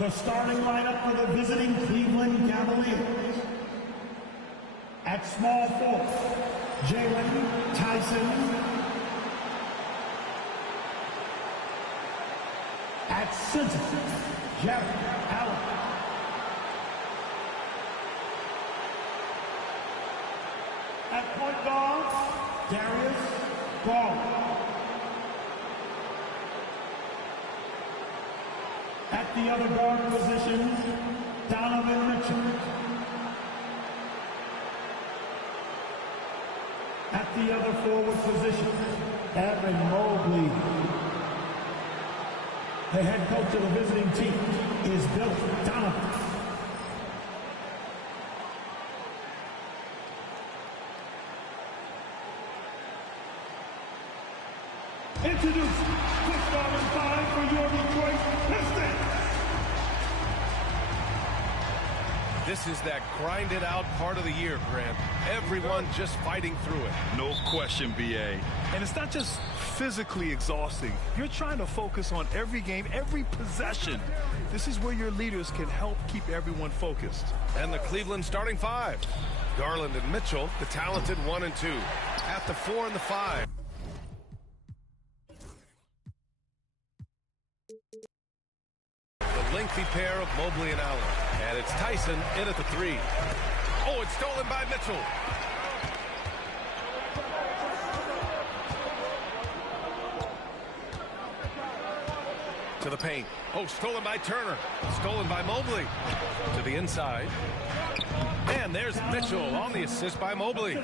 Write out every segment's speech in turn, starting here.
The starting lineup for the visiting Cleveland Cavaliers. At small forward, Jalen Tyson. At center, Jared Allen. At point guard, Darius Garland. At the other guard positions, Donovan Mitchell. At the other forward position, Evan Mobley. The head coach of the visiting team is Bill Donovan. Introduce the starting five for your Detroit Pistons. This is that grinded out part of the year, Grant. Everyone just fighting through it. No question, B.A. And it's not just physically exhausting. You're trying to focus on every game, every possession. This is where your leaders can help keep everyone focused. And the Cleveland starting five. Garland and Mitchell, the talented 1 and 2. At the 4 and the 5. The lengthy pair of Mobley and Allen. And it's Tyson in at the 3. Oh, it's stolen by Mitchell. To the paint. Oh, stolen by Turner. Stolen by Mobley. To the inside. And there's Mitchell on the assist by Mobley.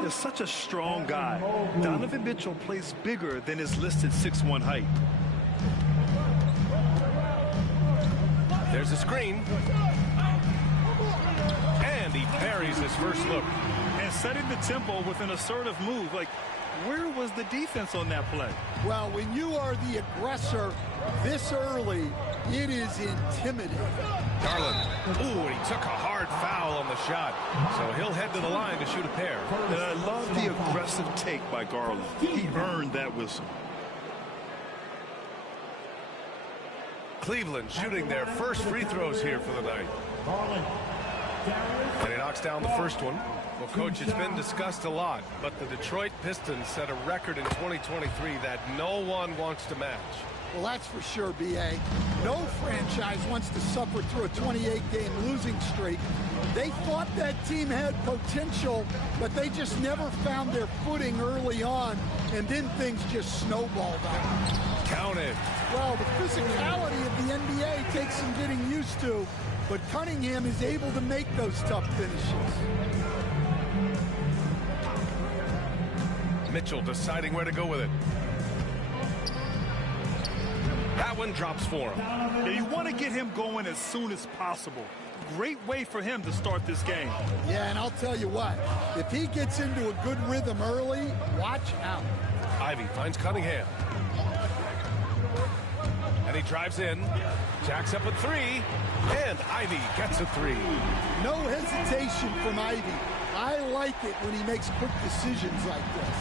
You're such a strong guy. Donovan Mitchell plays bigger than his listed 6'1" height. There's a screen. And he parries his first look. And setting the tempo with an assertive move. Like, where was the defense on that play? Well, when you are the aggressor this early, it is intimidating. Garland. Ooh, and he took a hard foul on the shot. So he'll head to the line to shoot a pair. And I love the aggressive take by Garland. He earned that whistle. Cleveland shooting their first free throws here for the night. And he knocks down the first one. Well, Coach, it's been discussed a lot, but the Detroit Pistons set a record in 2023 that no one wants to match. Well, that's for sure, B.A. No franchise wants to suffer through a 28-game losing streak. They thought that team had potential, but they just never found their footing early on, and then things just snowballed out. Count it. Well, the physicality of the NBA takes some getting used to, but Cunningham is able to make those tough finishes. Mitchell deciding where to go with it. That one drops for him. Yeah, you want to get him going as soon as possible. Great way for him to start this game. Yeah, and I'll tell you what, if he gets into a good rhythm early, watch out. Ivy finds Cunningham. And he drives in, jacks up a 3, and Ivy gets a 3. No hesitation from Ivy. I like it when he makes quick decisions like this.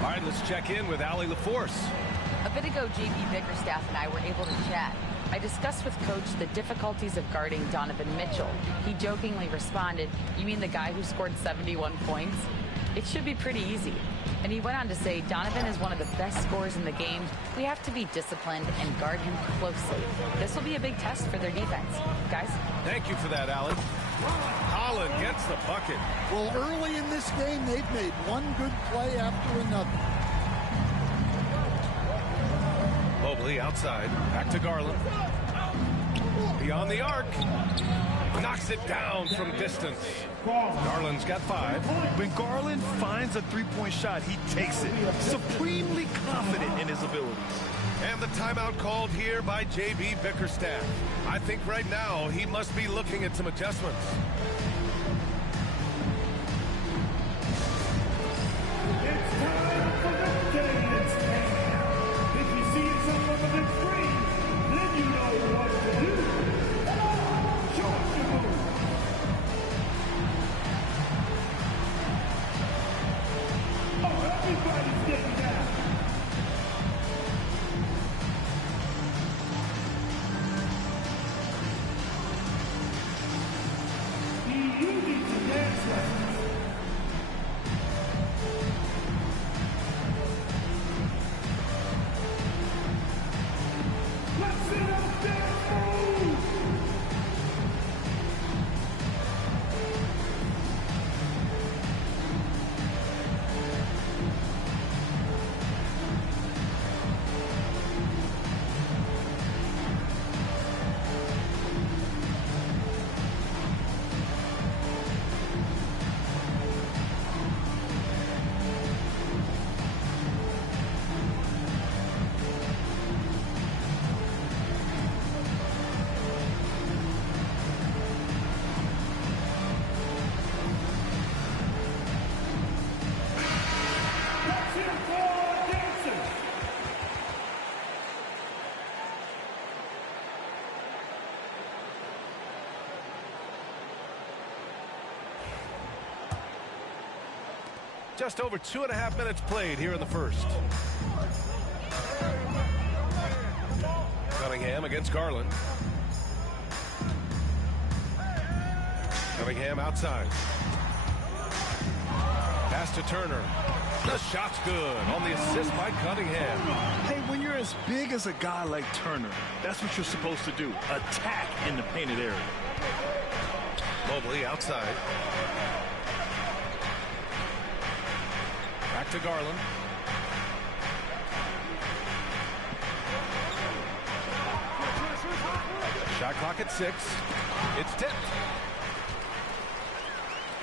All right, let's check in with Allie LaForce. A bit ago, J.B. Bickerstaff and I were able to chat. I discussed with Coach the difficulties of guarding Donovan Mitchell. He jokingly responded, "You mean the guy who scored 71 points? It should be pretty easy." And he went on to say, "Donovan is one of the best scorers in the game. We have to be disciplined and guard him closely. This will be a big test for their defense." Guys? Thank you for that, Allie. Holland gets the bucket. Well, early in this game, they've made one good play after another. Mobley outside. Back to Garland. Beyond the arc. Knocks it down from distance. Garland's got 5. When Garland finds a three-point shot, he takes it. Supremely confident in his abilities. And the timeout called here by J.B. Bickerstaff. I think right now he must be looking at some adjustments. It's time for the dance cam. If you see something on the big screen, then you know what to do. Show us your move. Oh, everybody's getting down. Just over 2.5 minutes played here in the first. Cunningham against Garland. Cunningham outside. Pass to Turner. The shot's good on the assist by Cunningham. Hey, when you're as big as a guy like Turner, that's what you're supposed to do. Attack in the painted area. Mobley outside. Back to Garland. Shot clock at 6. It's tipped.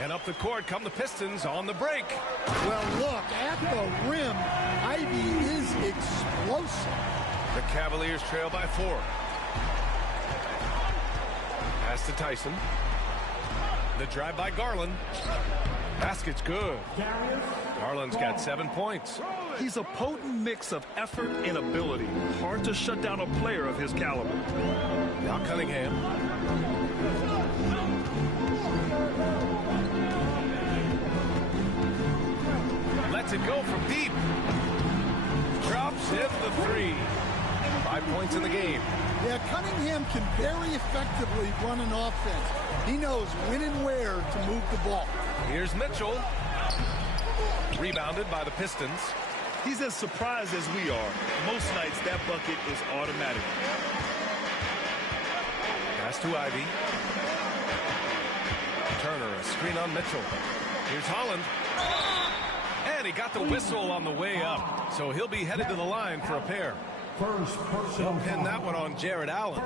And up the court come the Pistons on the break. Well, look, at the rim, Ivy is explosive. The Cavaliers trail by 4. Pass to Tyson. The drive by Garland. Basket's good. Garland's got 7 points. He's a potent mix of effort and ability. Hard to shut down a player of his caliber. Now Cunningham. Lets it go from deep. Drops in the 3. 5 points in the game. Yeah, Cunningham can very effectively run an offense. He knows when and where to move the ball. Here's Mitchell. Rebounded by the Pistons. He's as surprised as we are. Most nights, that bucket is automatic. Pass to Ivy. Turner, a screen on Mitchell. Here's Holland. And he got the whistle on the way up. So he'll be headed to the line for a pair. First personal Pin that one on Jared Allen.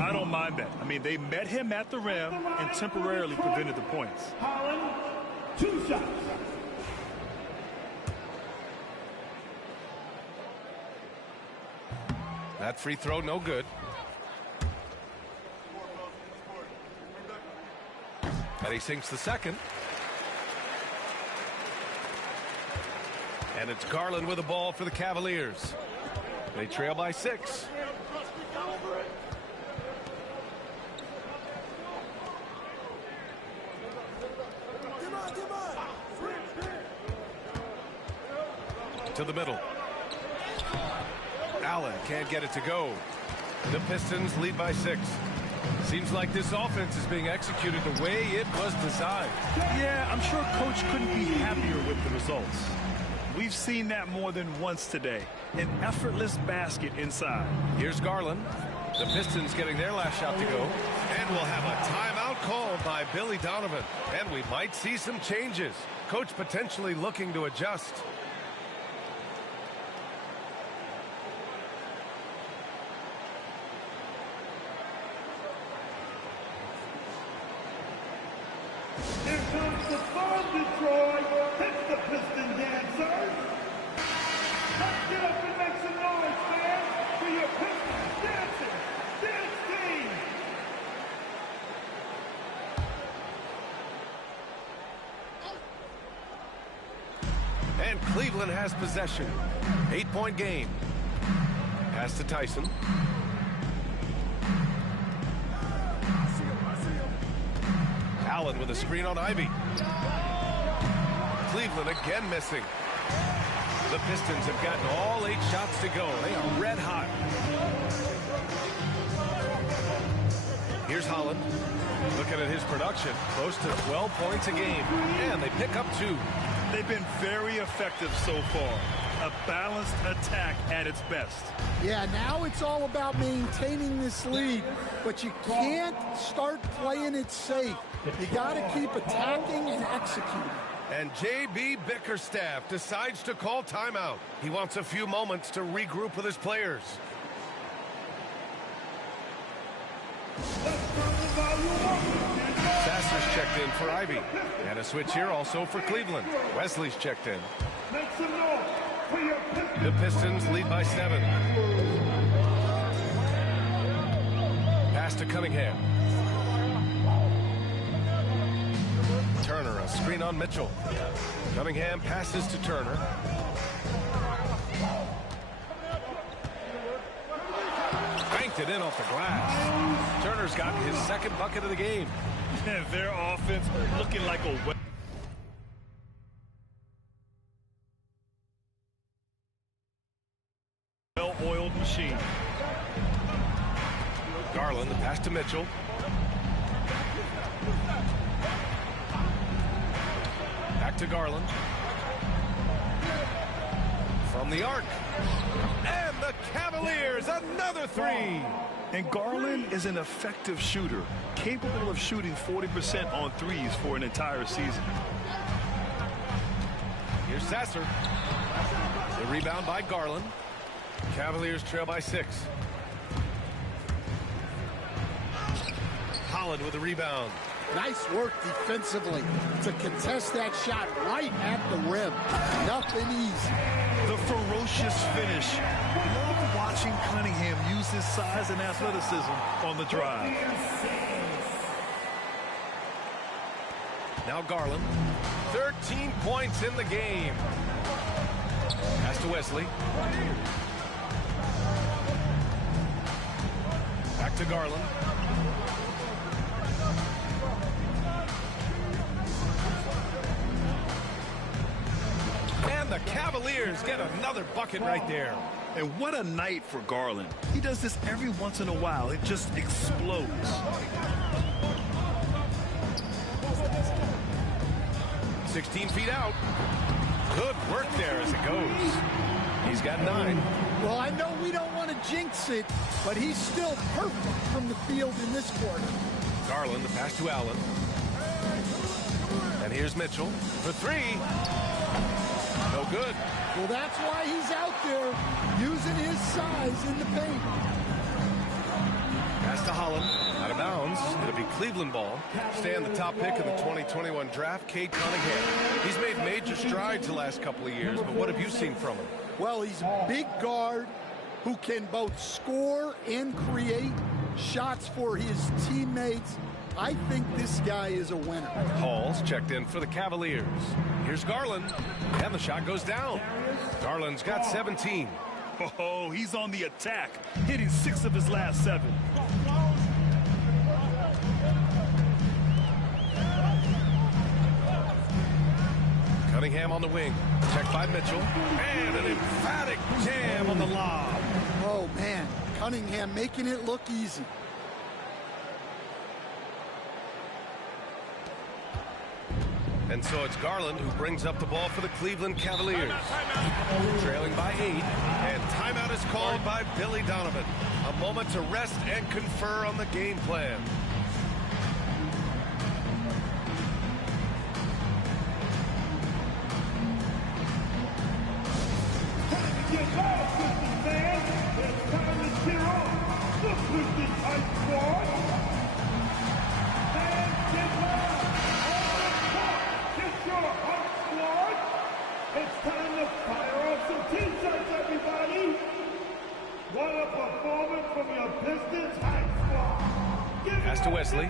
I don't mind that. I mean, they met him at the rim and temporarily prevented the points. Holland, 2 shots. That free throw no good. And he sinks the second. And it's Garland with the ball for the Cavaliers. They trail by 6. To the middle. Allen can't get it to go. The Pistons lead by 6. Seems like this offense is being executed the way it was designed. Yeah, I'm sure Coach couldn't be happier with the results. We've seen that more than once today. An effortless basket inside. Here's Garland. The Pistons getting their last shot to go. And we'll have a timeout called by Billy Donovan. And we might see some changes. Coach potentially looking to adjust. Here comes the fun, Detroit. Hit the Piston dancers. Let's get up and make some noise, fans, for your Pistons dancing dance team. And Cleveland has possession. 8-point game. Pass to Tyson. Allen with a screen on Ivy. Cleveland again missing. The Pistons have gotten all 8 shots to go. They are red hot. Here's Holland. Looking at his production, close to 12 points a game. And they pick up 2. They've been very effective so far. A balanced attack at its best. Yeah, now it's all about maintaining this lead, but you can't start playing it safe. You got to keep attacking and executing. And J.B. Bickerstaff decides to call timeout. He wants a few moments to regroup with his players. Sasser's checked in for Ivy. And a switch here also for Cleveland. Wesley's checked in. Make some noise for your Pistons. The Pistons lead by 7. Pass to Cunningham. Turner, a screen on Mitchell. Cunningham passes to Turner. Banked it in off the glass. Turner's gotten his second bucket of the game. Their offense looking like a machine. Garland, the pass to Mitchell. Back to Garland. From the arc. And the Cavaliers, another three. And Garland is an effective shooter, capable of shooting 40% on threes for an entire season. Here's Sasser. The rebound by Garland. Cavaliers trail by 6. Holland with the rebound. Nice work defensively to contest that shot right at the rim. Nothing easy. The ferocious finish. Love watching Cunningham use his size and athleticism on the drive. Now Garland. 13 points in the game. Pass to Wesley. Back to Garland. And the Cavaliers get another bucket right there. And what a night for Garland. He does this every once in a while. It just explodes. 16 feet out. Good work there as it goes. He's got 9. Well, I know we don't want to jinx it, but he's still perfect from the field in this quarter. Garland, the pass to Allen. And here's Mitchell for 3. No good. Well, that's why he's out there using his size in the paint. Pass to Holland. Out of bounds. It'll be Cleveland ball. Staying the top pick in the 2021 draft, Cade Cunningham. He's made major strides the last couple of years, but what have you seen from him? Well, he's a big guard who can both score and create shots for his teammates. I think this guy is a winner. Hall's checked in for the Cavaliers. Here's Garland, and the shot goes down. Garland's got 17. Oh, he's on the attack, hitting 6 of his last 7. Cunningham on the wing. Checked by Mitchell. And an emphatic jam on the lob. Oh, man. Cunningham making it look easy. And so it's Garland who brings up the ball for the Cleveland Cavaliers. Trailing by 8. And timeout is called by Billy Donovan. A moment to rest and confer on the game plan. Get loud, Pistons fans. It's time to cheer on the Pistons Hype Squad. Fans, get loud. All the talk. Get your Hype Squad. It's time to fire off some T-shirts, everybody. What a performance from your Pistons Hype Squad. Pass to Wesley.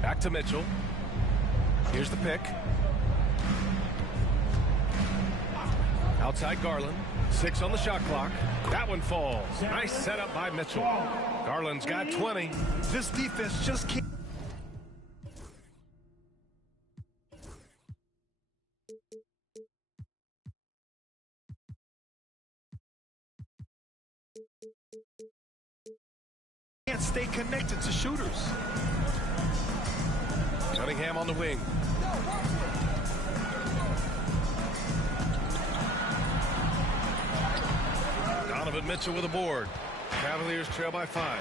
Back to Mitchell. Here's the pick. Outside Garland. 6 on the shot clock. That one falls. Nice setup by Mitchell. Garland's got 20. This defense just can't. Can't stay connected to shooters. Cunningham on the wing. Donovan Mitchell with a board. Cavaliers trail by 5.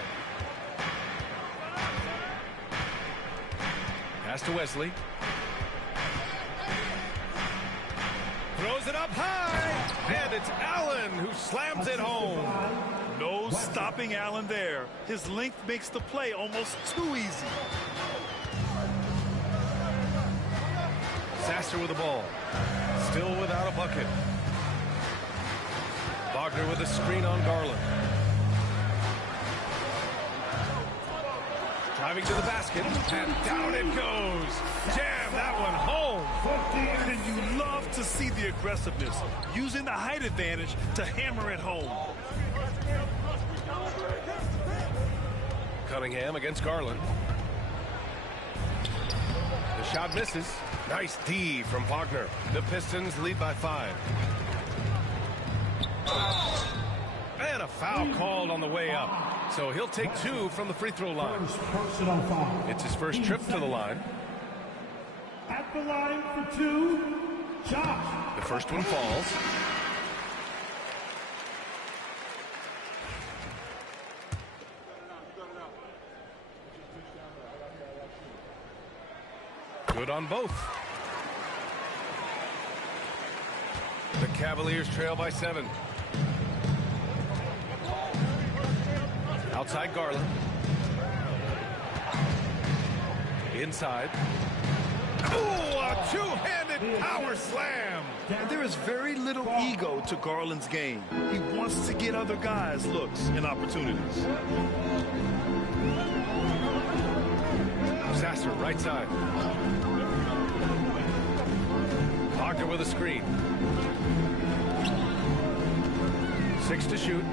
Pass to Wesley. Throws it up high. And it's Allen who slams it home. No stopping Allen there. His length makes the play almost too easy. Sasser with the ball. Still without a bucket. Wagner with a screen on Garland. Driving to the basket. And down it goes. Jam that one home. And you love to see the aggressiveness, using the height advantage to hammer it home. Cunningham against Garland. The shot misses. Nice D from Wagner. The Pistons lead by 5. And a foul called on the way up. So he'll take 2 from the free throw line. Personal foul. It's his first trip to the line. At the line for 2, Josh. The first one falls. Good on both. The Cavaliers trail by 7. Outside Garland. Inside. Oh, a two-handed power slam. And there is very little ego to Garland's game. He wants to get other guys looks and opportunities. Sasser, right side. Wagner with a screen. 6 to shoot.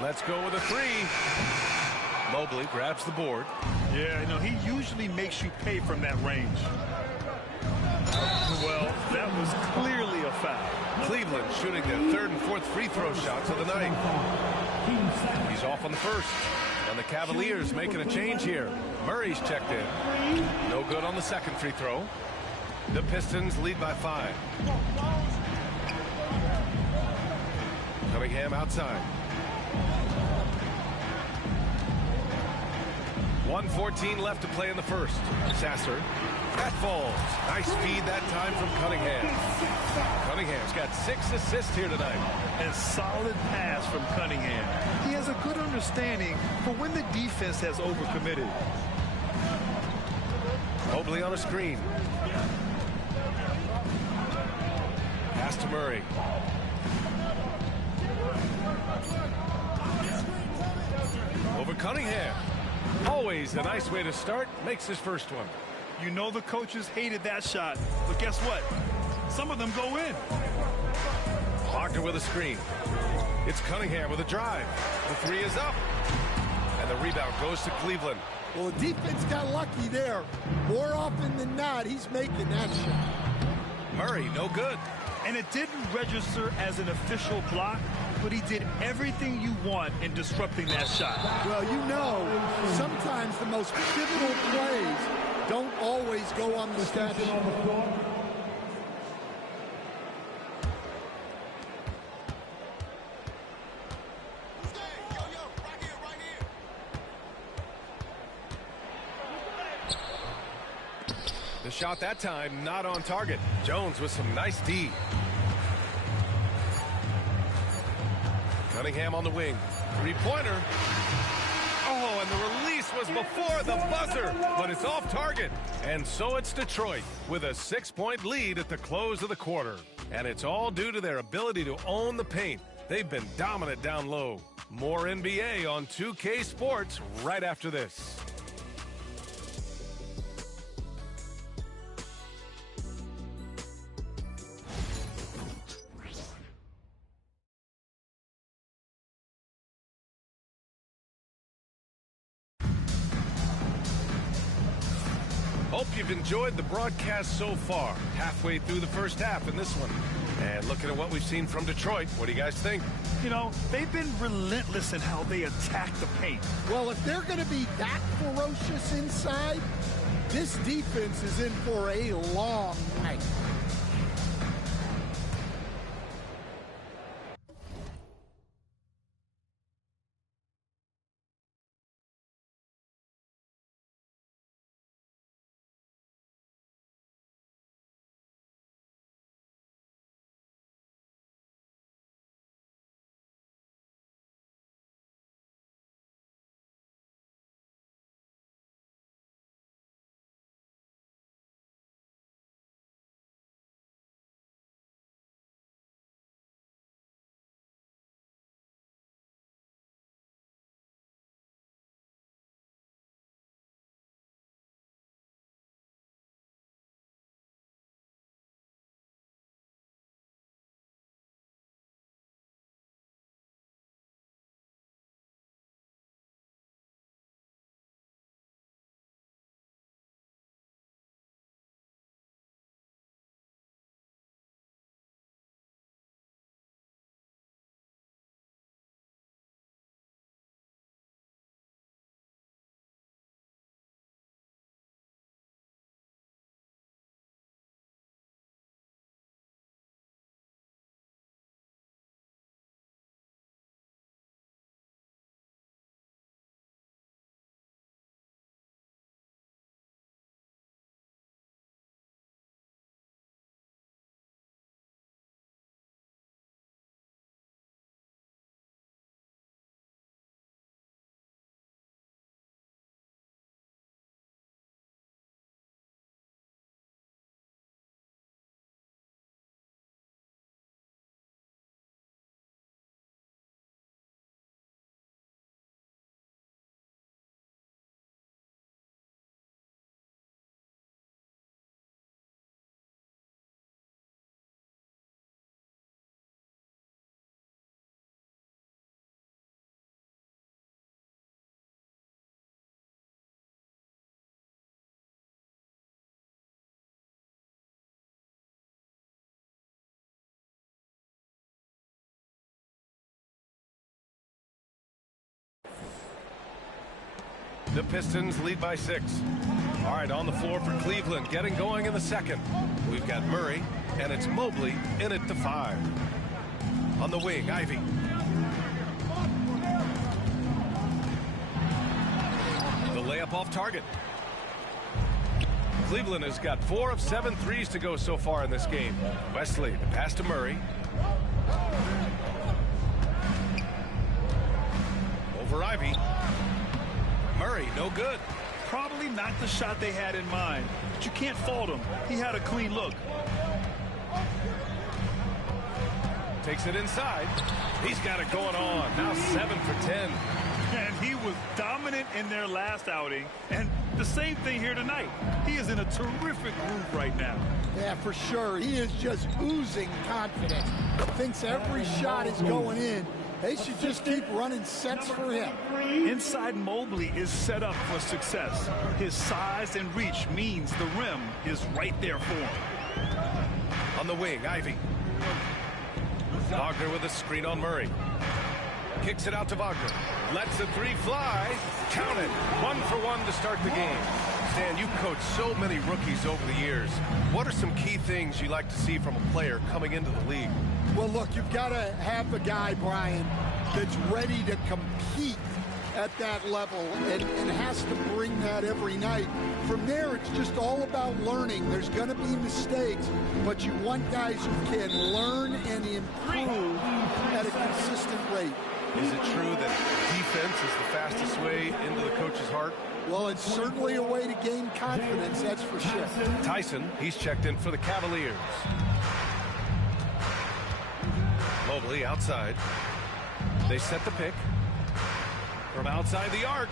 Let's go with a 3. Mobley grabs the board. Yeah, you know, he usually makes you pay from that range. Well, that was clearly a foul. Cleveland shooting their 3rd and 4th free throw shots of the night. He's off on the first. And the Cavaliers making a change here. Murray's checked in. No good on the 2nd free throw. The Pistons lead by 5. Cunningham outside. 1:14 left to play in the first. Sasser. That falls. Nice feed that time from Cunningham. Cunningham's got 6 assists here tonight. And solid pass from Cunningham. He has a good understanding for when the defense has overcommitted. Mobley on a screen. Pass to Murray. Over Cunningham. Always a nice way to start. Makes his first one. You know the coaches hated that shot, but guess what? Some of them go in. Wagner with a screen. It's Cunningham with a drive. The 3 is up. And the rebound goes to Cleveland. Well, the defense got lucky there. More often than not, he's making that shot. Murray, no good. And it didn't register as an official block, but he did everything you want in disrupting that shot. Well, you know, sometimes the most pivotal plays don't always go on the stat sheet. The shot that time not on target. Jones with some nice D. Cunningham on the wing. 3-pointer. Oh, and the release was before the buzzer, but it's off target. And so it's Detroit with a 6-point lead at the close of the quarter. And it's all due to their ability to own the paint. They've been dominant down low. More NBA on 2K Sports right after this. Hope you've enjoyed the broadcast so far. Halfway through the first half in this one. And looking at what we've seen from Detroit, what do you guys think? You know, they've been relentless in how they attack the paint. Well, if they're going to be that ferocious inside, this defense is in for a long night. Pistons lead by 6. All right, on the floor for Cleveland, getting going in the second. We've got Murray, and it's Mobley in at the 5. On the wing, Ivy. The layup off target. Cleveland has got 4 of 7 threes to go so far in this game. Wesley, the pass to Murray. Over Ivy. Murray, no good. Probably not the shot they had in mind, but you can't fault him. He had a clean look. Takes it inside. He's got it going on. Now 7 for 10. And he was dominant in their last outing. And the same thing here tonight. He is in a terrific groove right now. Yeah, for sure. He is just oozing confidence. Thinks every shot is going in. They should just keep running sets for him. Inside Mobley is set up for success. His size and reach means the rim is right there for him. On the wing, Ivy. Wagner with a screen on Murray. Kicks it out to Wagner. Lets the 3 fly. Count it. 1 for 1 to start the game. Stan, you've coached so many rookies over the years. What are some key things you like to see from a player coming into the league? Well, look, you've got to have a guy, Brian, that's ready to compete at that level and has to bring that every night. From there, it's just all about learning. There's going to be mistakes, but you want guys who can learn and improve at a consistent rate. Is it true that defense is the fastest way into the coach's heart? Well, it's certainly a way to gain confidence, that's for sure. Tyson, he's checked in for the Cavaliers. Mobley outside. They set the pick. From outside the arc.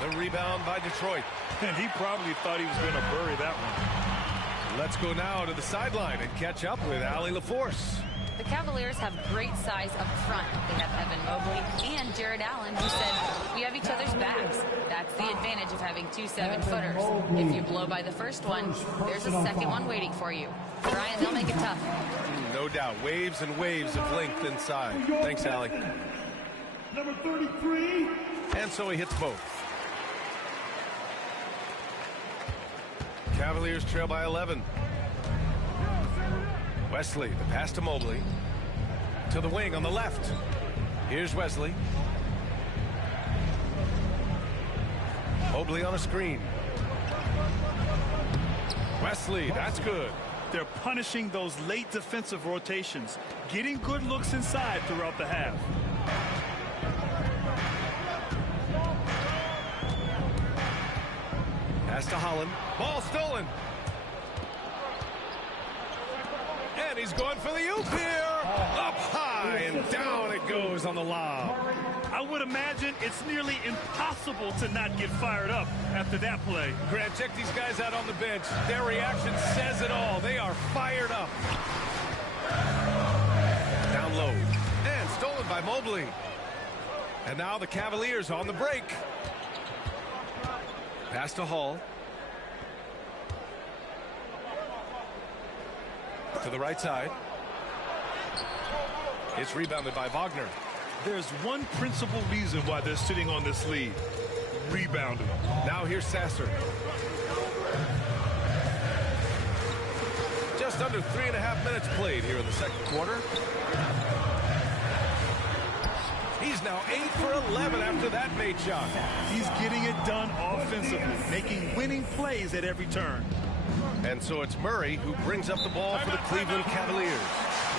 The rebound by Detroit. And he probably thought he was going to bury that one. Let's go now to the sideline and catch up with Allie LaForce. The Cavaliers have great size up front. They have Evan Mobley and Jared Allen, who said, we have each other's backs. That's the advantage of having 2 7-footers. If you blow by the first one, there's a second one waiting for you. Brian, they'll make it tough. No doubt. Waves and waves of length inside. Thanks, Allie. Number 33. And so he hits both. Cavaliers trail by 11. Wesley, the pass to Mobley. To the wing on the left. Here's Wesley. Mobley on a screen. Wesley, that's good. They're punishing those late defensive rotations, getting good looks inside throughout the half. Pass to Holland. Ball stolen. And he's going for the oop here. Up high and down it goes on the lob. I would imagine it's nearly impossible to not get fired up after that play. Grant, check these guys out on the bench. Their reaction says it all. They are fired up. Down low. And stolen by Mobley. And now the Cavaliers on the break. Pass to Hall. To the right side. It's rebounded by Wagner. There's one principal reason why they're sitting on this lead. Rebounding. Now here's Sasser. Just under 3.5 minutes played here in the second quarter. He's now 8 for 11 after that made shot. He's getting it done offensively, making winning plays at every turn. And so it's Murray who brings up the ball for the Cleveland Cavaliers.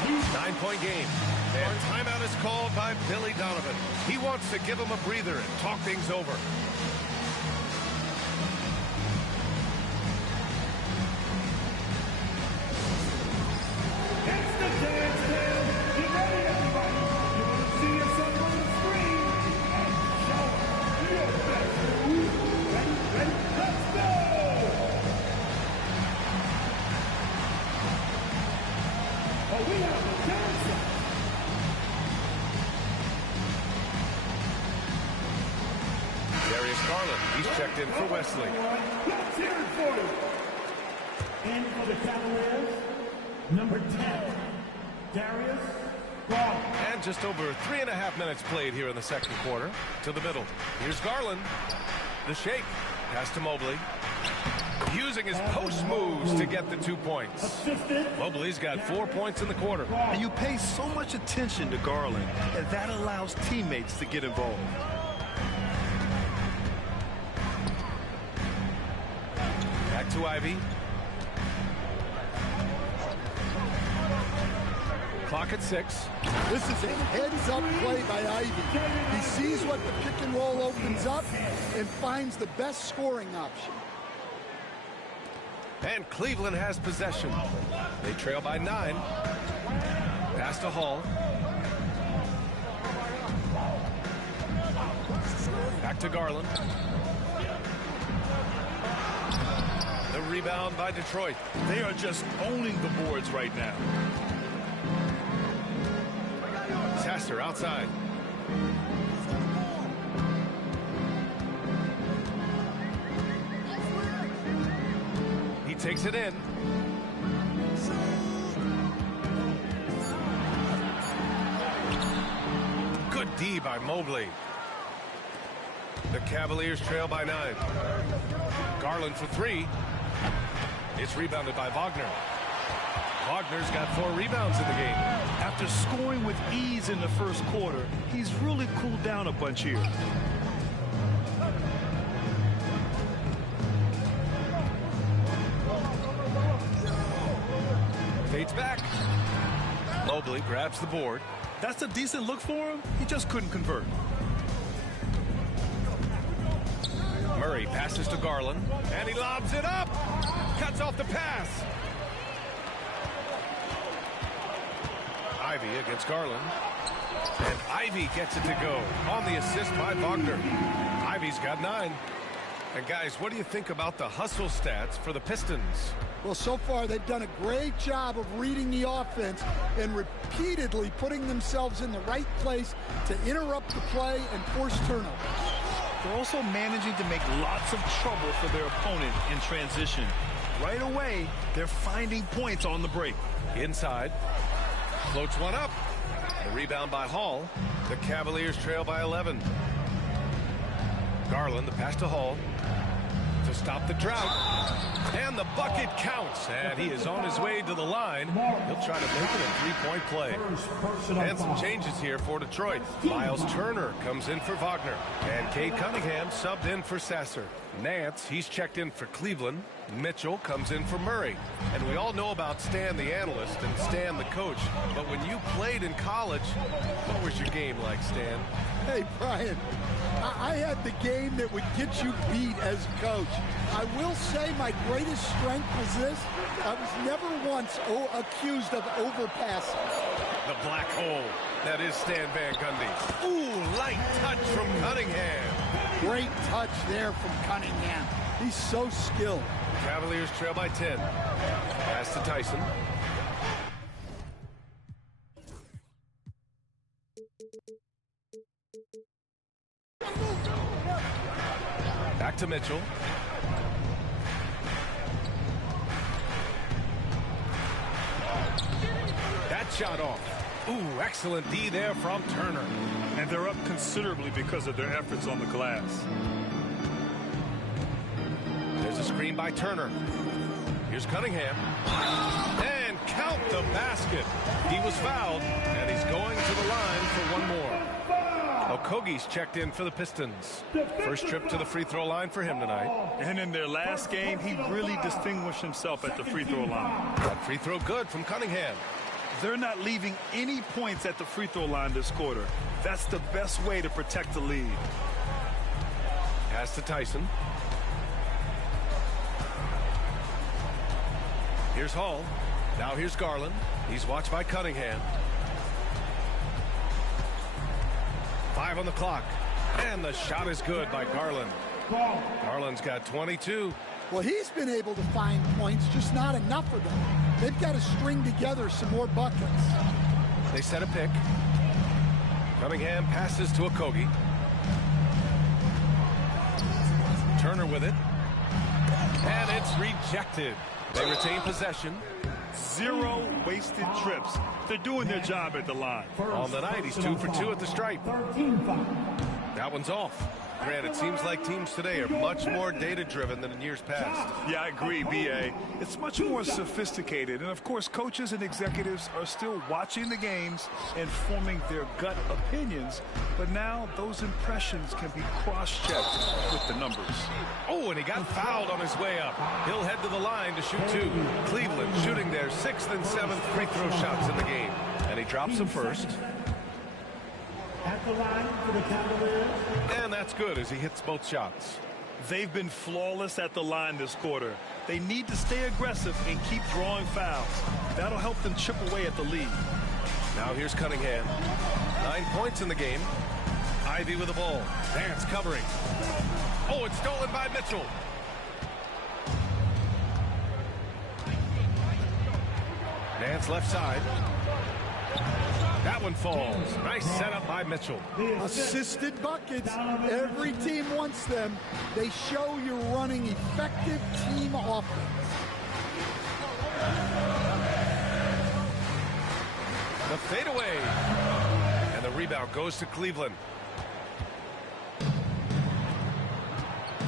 9-point game. And timeout is called by Billy Donovan. He wants to give him a breather and talk things over. It's the dance band. You ready, everybody? You want to see yourself on the screen? And show us your best move. Ready, let's go! Oh, we have the dancer. Darius Garland, he's checked in for Wesley. Let's hear it for you. In for the Cavaliers, number 10, Darius Garland. And just over 3.5 minutes played here in the second quarter. To the middle. Here's Garland. The shake. Pass to Mobley. Using his post moves to get the 2 points. Mobley's got 4 points in the quarter. And you pay so much attention to Garland, and that allows teammates to get involved. Back to Ivy. Clock at 6. This is a heads-up play by Ivy. He sees what the pick and roll opens up and finds the best scoring option. And Cleveland has possession. They trail by 9. Pass to Hall. Back to Garland. The rebound by Detroit. They are just owning the boards right now. Sasser outside. He takes it in. Good D by Mobley. The Cavaliers trail by 9. Garland for 3. It's rebounded by Wagner. Wagner's got 4 rebounds in the game. After scoring with ease in the first quarter, he's really cooled down a bunch here. Fades back. Mobley grabs the board. That's a decent look for him. He just couldn't convert. Murray passes to Garland, and he lobs it up. Cuts off the pass. Ivy against Garland. And Ivy gets it to go on the assist by Wagner. Ivy's got 9. And guys, what do you think about the hustle stats for the Pistons? Well, so far they've done a great job of reading the offense and repeatedly putting themselves in the right place to interrupt the play and force turnovers. They're also managing to make lots of trouble for their opponent in transition. Right away, they're finding points on the break. Inside. Floats one up. The rebound by Hall. The Cavaliers trail by 11. Garland, the pass to Hall to stop the drought. And the bucket counts. And he is on his way to the line. He'll try to make it a 3-point play. And some changes here for Detroit. Miles Turner comes in for Wagner. And Cade Cunningham subbed in for Sasser. Nance, he's checked in for Cleveland. Mitchell comes in for Murray. And we all know about Stan the analyst and Stan the coach. But when you played in college, what was your game like, Stan? Hey, Brian, I had the game that would get you beat as a coach. I will say my greatest strength was this. I was never once accused of overpassing. The black hole. That is Stan Van Gundy. Ooh, light touch from Cunningham. Great touch there from Cunningham. He's so skilled. Cavaliers trail by 10. Pass to Tyson. Back to Mitchell. That shot off. Ooh, excellent D there from Turner. And they're up considerably because of their efforts on the glass. There's a screen by Turner. Here's Cunningham. And count the basket. He was fouled, and he's going to the line for one more. Okogie's checked in for the Pistons. First trip to the free throw line for him tonight. And in their last game, he really distinguished himself at the free throw line. That free throw good from Cunningham. They're not leaving any points at the free throw line this quarter. That's the best way to protect the lead. Pass to Tyson. Here's Hall. Now here's Garland. He's watched by Cunningham. 5 on the clock. And the shot is good by Garland. Garland's got 22. Well, he's been able to find points, just not enough of them. They've got to string together some more buckets. They set a pick. Cunningham passes to Okogie. Turner with it. And it's rejected. They retain possession. 0 wasted trips. They're doing their job at the line. On the night, he's 2 for 2 at the stripe. That one's off. Grant, it seems like teams today are much more data-driven than in years past. Yeah, I agree, B.A. It's much more sophisticated. And, of course, coaches and executives are still watching the games and forming their gut opinions. But now those impressions can be cross-checked with the numbers. Oh, and he got fouled on his way up. He'll head to the line to shoot 2. Cleveland shooting their 6th and 7th free throw shots in the game. And he drops them first. At the line for the Cavaliers. And that's good as he hits both shots. They've been flawless at the line this quarter. They need to stay aggressive and keep drawing fouls. That'll help them chip away at the lead. Now here's Cunningham. 9 points in the game. Ivy with the ball. Nance covering. Oh, it's stolen by Mitchell. Nance left side. That one falls. Nice setup by Mitchell. Assisted buckets. Every team wants them. They show you're running effective team offense. The fadeaway. And the rebound goes to Cleveland.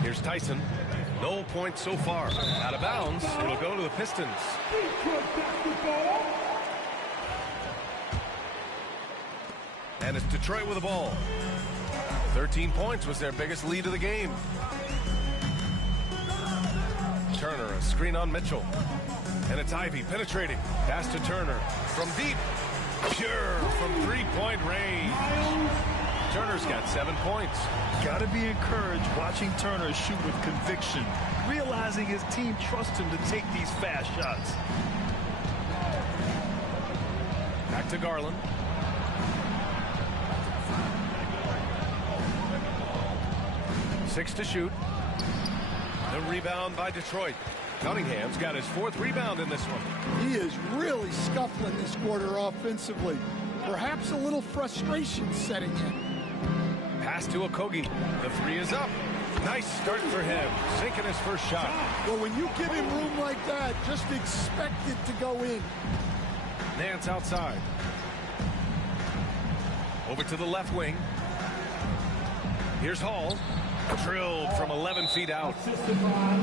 Here's Tyson. No points so far. Out of bounds. It'll go to the Pistons. And it's Detroit with the ball. 13 points was their biggest lead of the game. Turner, a screen on Mitchell. And it's Ivy penetrating. Pass to Turner. From deep. Pure from three-point range. Turner's got 7 points. Got to be encouraged watching Turner shoot with conviction, realizing his team trusts him to take these fast shots. Back to Garland. Six to shoot. The rebound by Detroit. Cunningham's got his 4th rebound in this one. He is really scuffling this quarter offensively. Perhaps a little frustration setting in. Pass to Okogie. The 3 is up. Nice start for him. Sinking his first shot. Well, when you give him room like that, just expect it to go in. Nance outside. Over to the left wing. Here's Hall. Drilled from 11 feet out.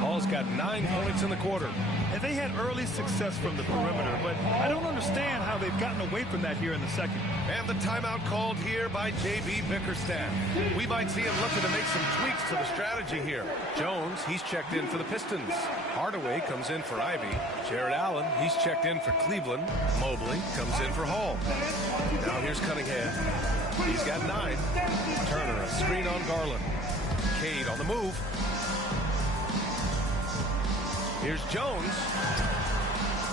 Hall's got 9 points in the quarter. And they had early success from the perimeter, but I don't understand how they've gotten away from that here in the second. And the timeout called here by J.B. Bickerstaff. We might see him looking to make some tweaks to the strategy here. Jones, he's checked in for the Pistons. Hardaway comes in for Ivy. Jared Allen, he's checked in for Cleveland. Mobley comes in for Hall. Now here's Cunningham. He's got 9. Turner, a screen on Garland. Cade on the move. Here's Jones.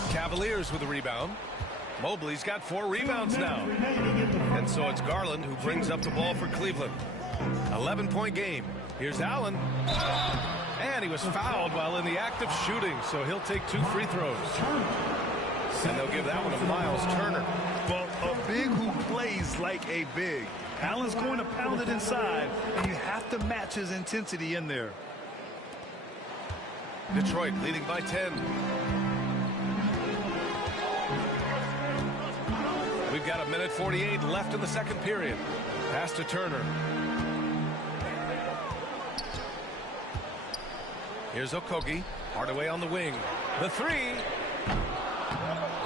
Cavaliers with a rebound. Mobley's got 4 rebounds now. And so it's Garland who brings up the ball for Cleveland. 11-point game. Here's Allen. And he was fouled while in the act of shooting, so he'll take 2 free throws. And they'll give that one to Miles Turner. Well, a big who plays like a big. Allen's going to pound it inside, and you have to match his intensity in there. Detroit leading by 10. We've got 1:48 left in the second period. Pass to Turner. Here's Okogie. Hardaway on the wing. The 3.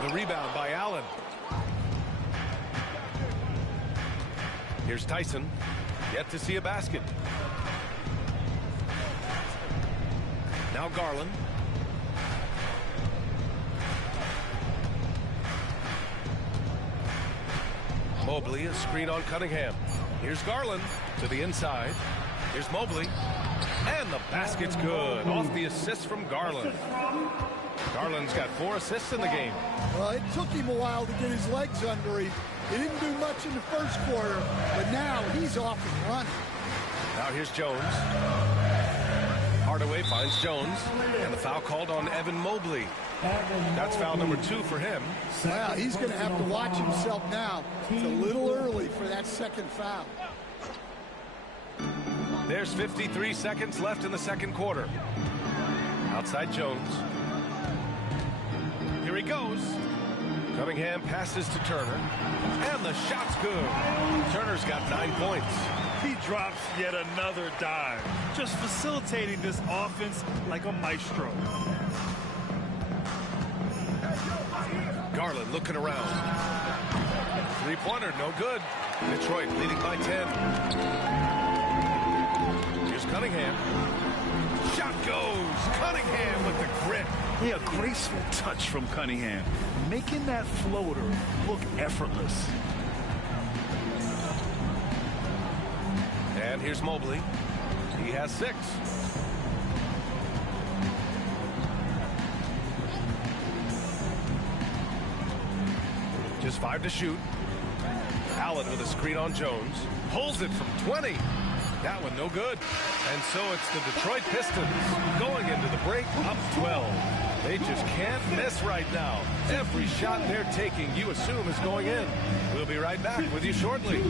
The rebound by Allen. Here's Tyson. Yet to see a basket. Now Garland. Mobley, a screen on Cunningham. Here's Garland to the inside. Here's Mobley. And the basket's good. Off the assist from Garland. Garland's got 4 assists in the game. Well, it took him a while to get his legs under him. He didn't do much in the first quarter, but now he's off and running. Now here's Jones. Hardaway finds Jones, and the foul called on Evan Mobley. That's foul number 2 for him. Well, he's going to have to watch himself now. It's a little early for that second foul. There's 53 seconds left in the second quarter. Outside Jones. Here he goes. Cunningham passes to Turner. And the shot's good. Turner's got 9 points. He drops yet another dime, just facilitating this offense like a maestro. Garland looking around. Three-pointer, no good. Detroit leading by 10. Here's Cunningham. Shot goes. Cunningham with the grit. Yeah, a graceful touch from Cunningham, making that floater look effortless. And here's Mobley. He has 6. Just 5 to shoot. Allen with a screen on Jones. Pulls it from 20. That one no good. And so it's the Detroit Pistons going into the break up 12. They just can't miss right now. Every shot they're taking, you assume, is going in. We'll be right back with you shortly.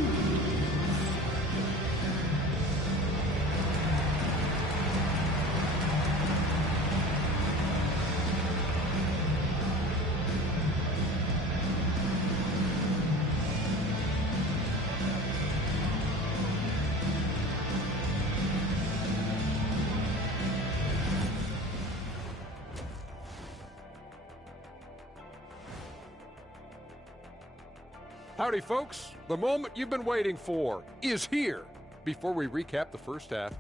Howdy, folks. The moment you've been waiting for is here. Before we recap the first half,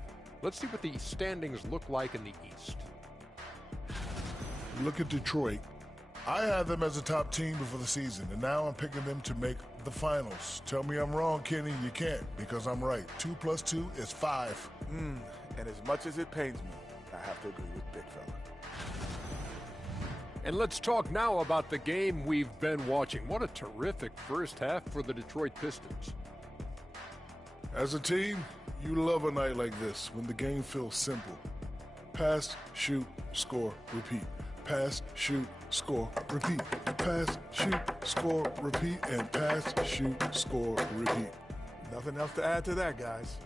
let's see what the standings look like in the East. Look at Detroit. I had them as a top team before the season, and now I'm picking them to make the finals. Tell me I'm wrong, Kenny. You can't, because I'm right. 2 + 2 is 5. And as much as it pains me, I have to agree with Big Fella. And let's talk now about the game we've been watching. What a terrific first half for the Detroit Pistons. As a team, you love a night like this when the game feels simple. Pass, shoot, score, repeat. Pass, shoot, score, repeat. Pass, shoot, score, repeat. And pass, shoot, score, repeat. Nothing else to add to that, guys.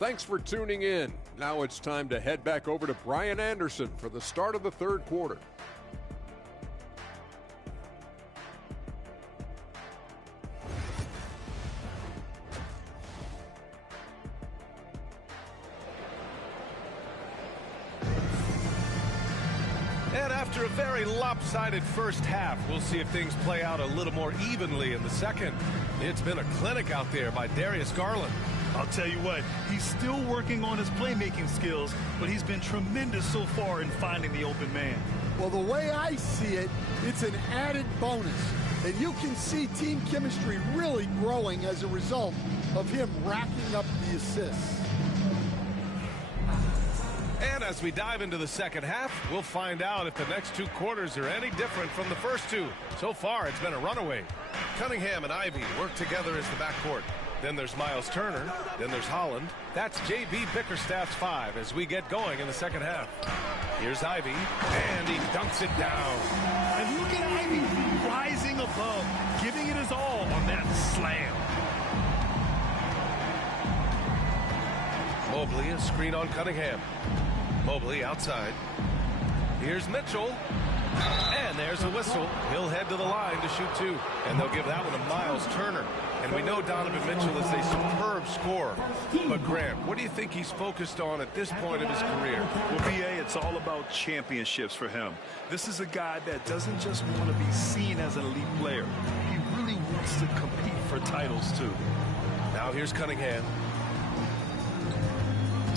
Thanks for tuning in. Now it's time to head back over to Brian Anderson for the start of the third quarter. And after a very lopsided first half, we'll see if things play out a little more evenly in the second. It's been a clinic out there by Darius Garland. I'll tell you what, he's still working on his playmaking skills, but he's been tremendous so far in finding the open man. Well, the way I see it, it's an added bonus. And you can see team chemistry really growing as a result of him racking up the assists. And as we dive into the second half, we'll find out if the next 2 quarters are any different from the first 2. So far, it's been a runaway. Cunningham and Ivy work together as the backcourt. Then there's Miles Turner. Then there's Holland. That's J.B. Bickerstaff's 5 as we get going in the second half. Here's Ivy, and he dunks it down. And look at Ivy rising above, giving it his all on that slam. Mobley, a screen on Cunningham. Mobley outside. Here's Mitchell. And there's a whistle. He'll head to the line to shoot 2. And they'll give that one to Miles Turner. And we know Donovan Mitchell is a superb scorer. But Grant, what do you think he's focused on at this point of his career? Well, B.A., it's all about championships for him. This is a guy that doesn't just want to be seen as an elite player. He really wants to compete for titles, too. Now here's Cunningham.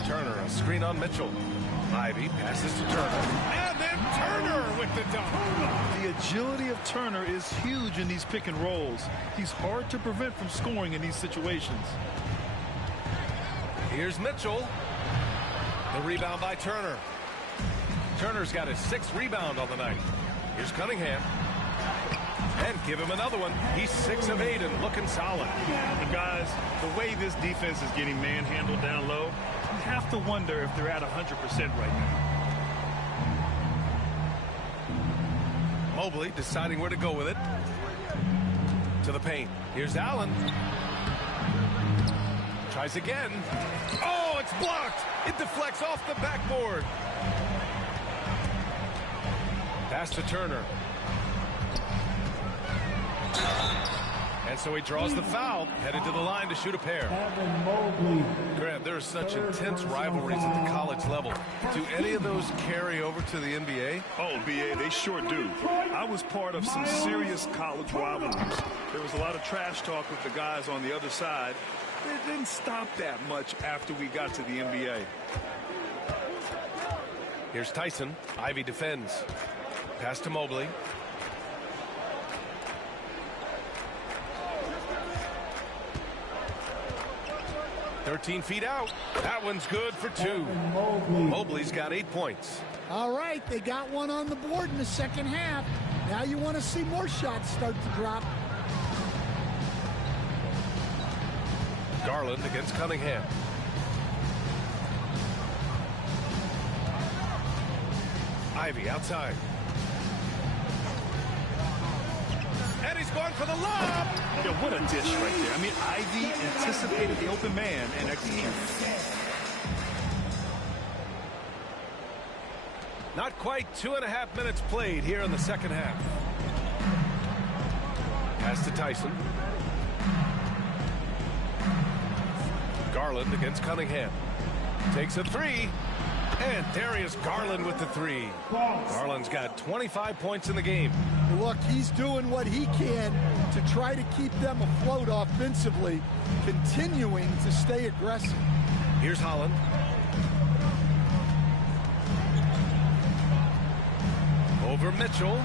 Turner, a screen on Mitchell. Ivy passes to Turner. And then Turner with the dunk. The agility of Turner is huge in these pick and rolls. He's hard to prevent from scoring in these situations. Here's Mitchell. The rebound by Turner. Turner's got his 6th rebound on the night. Here's Cunningham. And give him another one. He's 6 of 8 and looking solid. And guys, the way this defense is getting manhandled down low, you have to wonder if they're at 100% right now. Mobley deciding where to go with it. To the paint. Here's Allen. Tries again. Oh, it's blocked. It deflects off the backboard. Pass to Turner. And so he draws the foul, headed to the line to shoot a pair. Grant, there are such intense rivalries at the college level. Do any of those carry over to the NBA? Oh, BA, they sure do. I was part of some serious college rivalries. There was a lot of trash talk with the guys on the other side. It didn't stop that much after we got to the NBA. Here's Tyson. Ivy defends. Pass to Mobley. "13 feet out. That one's good for 2. Mobley's got 8 points. All right, they got one on the board in the second half. Now you want to see more shots start to drop. Garland against Cunningham. Ivy outside. And he's going for the lob. Yeah, what a dish right there. I mean, Ivy anticipated the open man and executed. Not quite 2.5 minutes played here in the second half. Pass to Tyson. Garland against Cunningham. Takes a 3. And Darius Garland with the 3. Garland's got 25 points in the game. Look, he's doing what he can to try to keep them afloat offensively, continuing to stay aggressive. Here's Holland. Over Mitchell.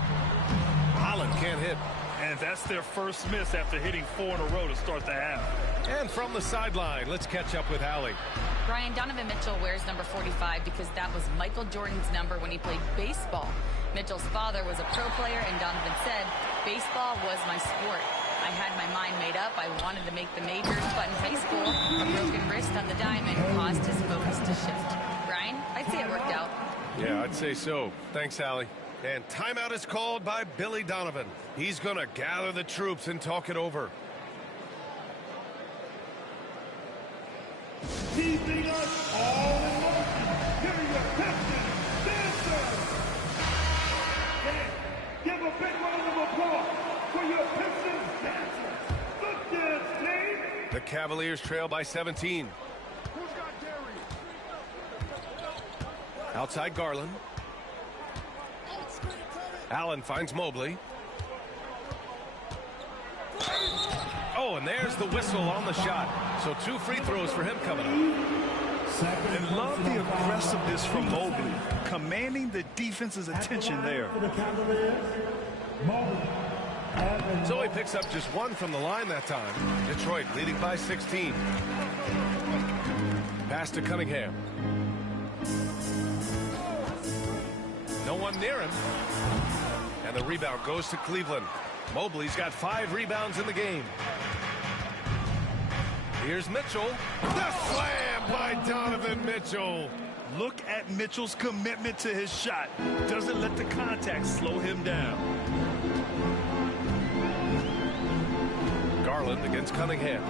Holland can't hit. And that's their first miss after hitting 4 in a row to start the half. And from the sideline, let's catch up with Allie. Brian, Donovan Mitchell wears number 45 because that was Michael Jordan's number when he played baseball. Mitchell's father was a pro player, and Donovan said, "Baseball was my sport. I had my mind made up. I wanted to make the majors, but in high school, a broken wrist on the diamond caused his focus to shift." Brian, I'd say it worked out. Yeah, I'd say so. Thanks, Allie. And timeout is called by Billy Donovan. He's going to gather the troops and talk it over. Keeping us all in motion. Here are your Pistons dancers. Hey, give a big round of applause for your Pistons dancers. Good dance, team. The Cavaliers trail by 17. Who's got Darius? Outside Garland. Allen finds Mobley. Oh, and there's the whistle on the shot. So 2 free throws for him coming up. And love the aggressiveness from Mobley, commanding the defense's attention there. So he picks up just 1 from the line that time. Detroit leading by 16. Pass to Cunningham. No one near him. And the rebound goes to Cleveland. Mobley's got 5 rebounds in the game. Here's Mitchell. The slam by Donovan Mitchell. Look at Mitchell's commitment to his shot. Doesn't let the contact slow him down. Garland against Cunningham.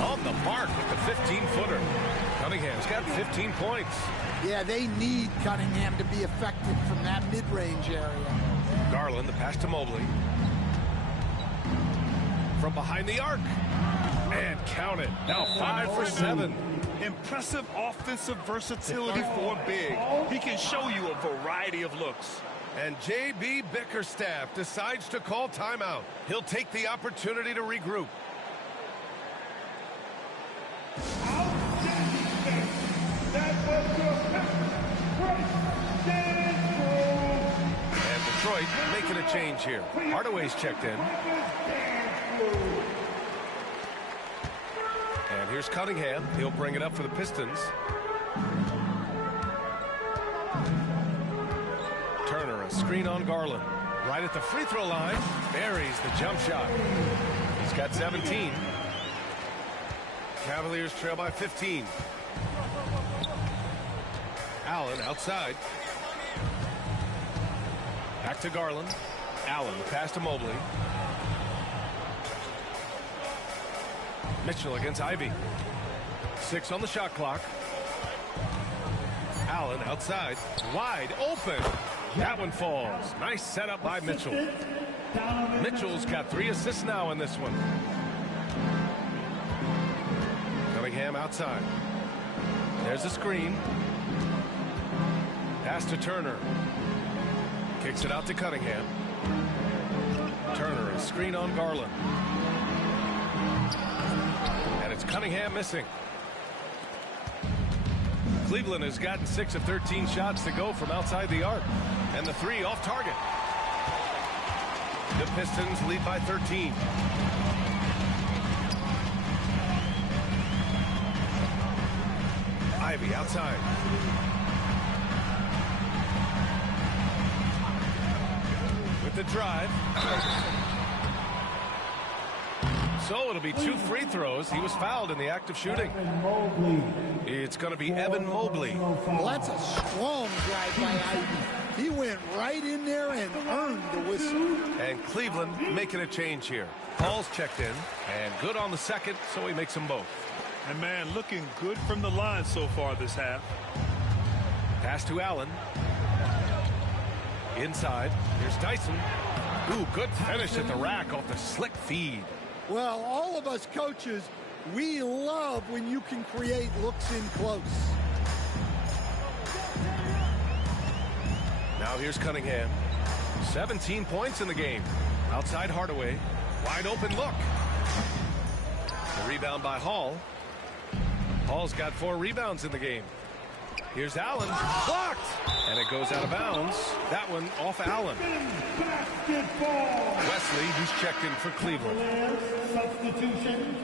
On the mark with the 15-footer. Cunningham's got 15 points. Yeah, they need Cunningham to be effective from that mid-range area. Garland, the pass to Mobley. From behind the arc. And count it. Now 5 for 7. Impressive offensive versatility for a big. He can show you a variety of looks. And J.B. Bickerstaff decides to call timeout. He'll take the opportunity to regroup. That was your great dance move. And Detroit making a change here. Hardaway's checked in. And here's Cunningham. He'll bring it up for the Pistons. Turner, a screen on Garland. Right at the free throw line. Buries the jump shot. He's got 17. Cavaliers trail by 15. Allen outside. Back to Garland. Allen, the pass to Mobley. Mitchell against Ivy. 6 on the shot clock. Allen outside, wide open. That one falls. Nice setup by Mitchell. Mitchell's got 3 assists now in this one. Cunningham outside. There's the screen. Pass to Turner. Kicks it out to Cunningham. Turner, a screen on Garland. And it's Cunningham missing. Cleveland has gotten 6 of 13 shots to go from outside the arc. And the 3 off target. The Pistons lead by 13. Ivy outside. With the drive. So it'll be 2 free throws. He was fouled in the act of shooting. It's going to be Evan Mobley. Well, that's a strong drive by Ivy. He went right in there and earned the whistle. And Cleveland making a change here. Paul's checked in, and good on the second, so he makes them both. And, man, looking good from the line so far this half. Pass to Allen. Inside. Here's Dyson. Ooh, good finish at the rack off the slick feed. Well, all of us coaches, we love when you can create looks in close. Now here's Cunningham. 17 points in the game. Outside Hardaway. Wide open look. The rebound by Hall. Hall's got 4 rebounds in the game. Here's Allen. Blocked. And it goes out of bounds. That one off Allen. Wesley, who's checked in for Cleveland. Substitution.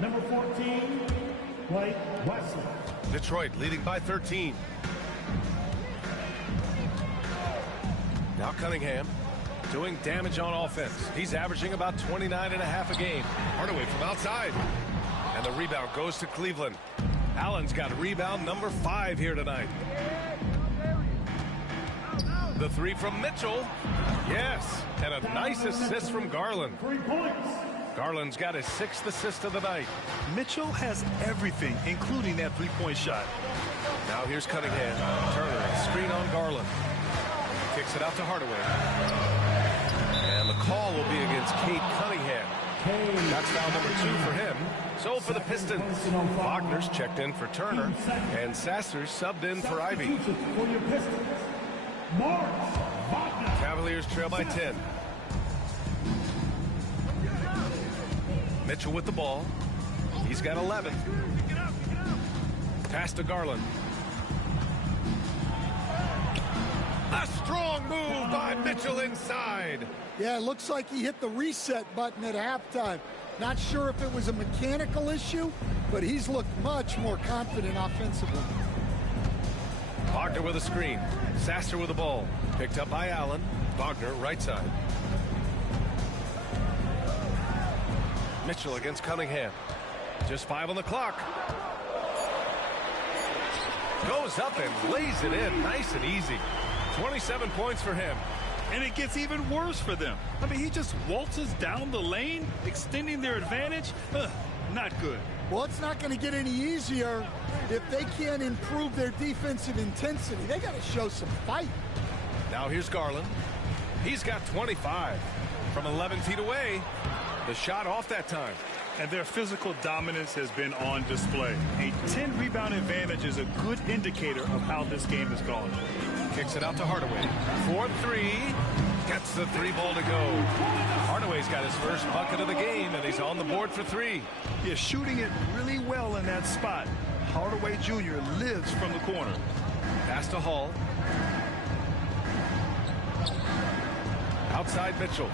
Number 14, Blake Wesley. Detroit leading by 13. Now Cunningham doing damage on offense. He's averaging about 29.5 a game. Hardaway from outside. And the rebound goes to Cleveland. Allen's got rebound number 5 here tonight. The 3 from Mitchell. Yes. And a nice assist from Garland. 3 points. Garland's got his 6th assist of the night. Mitchell has everything, including that 3-point shot. Now here's Cunningham. Turner, screen on Garland. Kicks it out to Hardaway. And the call will be against Cade Cunningham. That's foul number 2 for him. So for the Pistons, Wagner's checked in for Turner, and Sasser's subbed in for Ivy. For your Pistons, Cavaliers trail by 10. Mitchell with the ball. He's got 11. Pass to Garland. A strong move by Mitchell inside. Yeah, it looks like he hit the reset button at halftime. Not sure if it was a mechanical issue, but he's looked much more confident offensively. Wagner with a screen. Sasser with the ball. Picked up by Allen. Wagner right side. Mitchell against Cunningham. Just 5 on the clock. Goes up and lays it in nice and easy. 27 points for him. And it gets even worse for them. I mean, he just waltzes down the lane, extending their advantage. Not good. Well, it's not going to get any easier if they can't improve their defensive intensity. They got to show some fight. Now here's Garland. He's got 25 from 11 feet away. The shot off that time. And their physical dominance has been on display. A 10-rebound advantage is a good indicator of how this game has gone. Kicks it out to Hardaway. 4-3. Gets the 3 ball to go. Hardaway's got his first bucket of the game, and he's on the board for 3. He's shooting it really well in that spot. Hardaway Jr. lives from the corner. Pass to Hall. Outside Mitchell.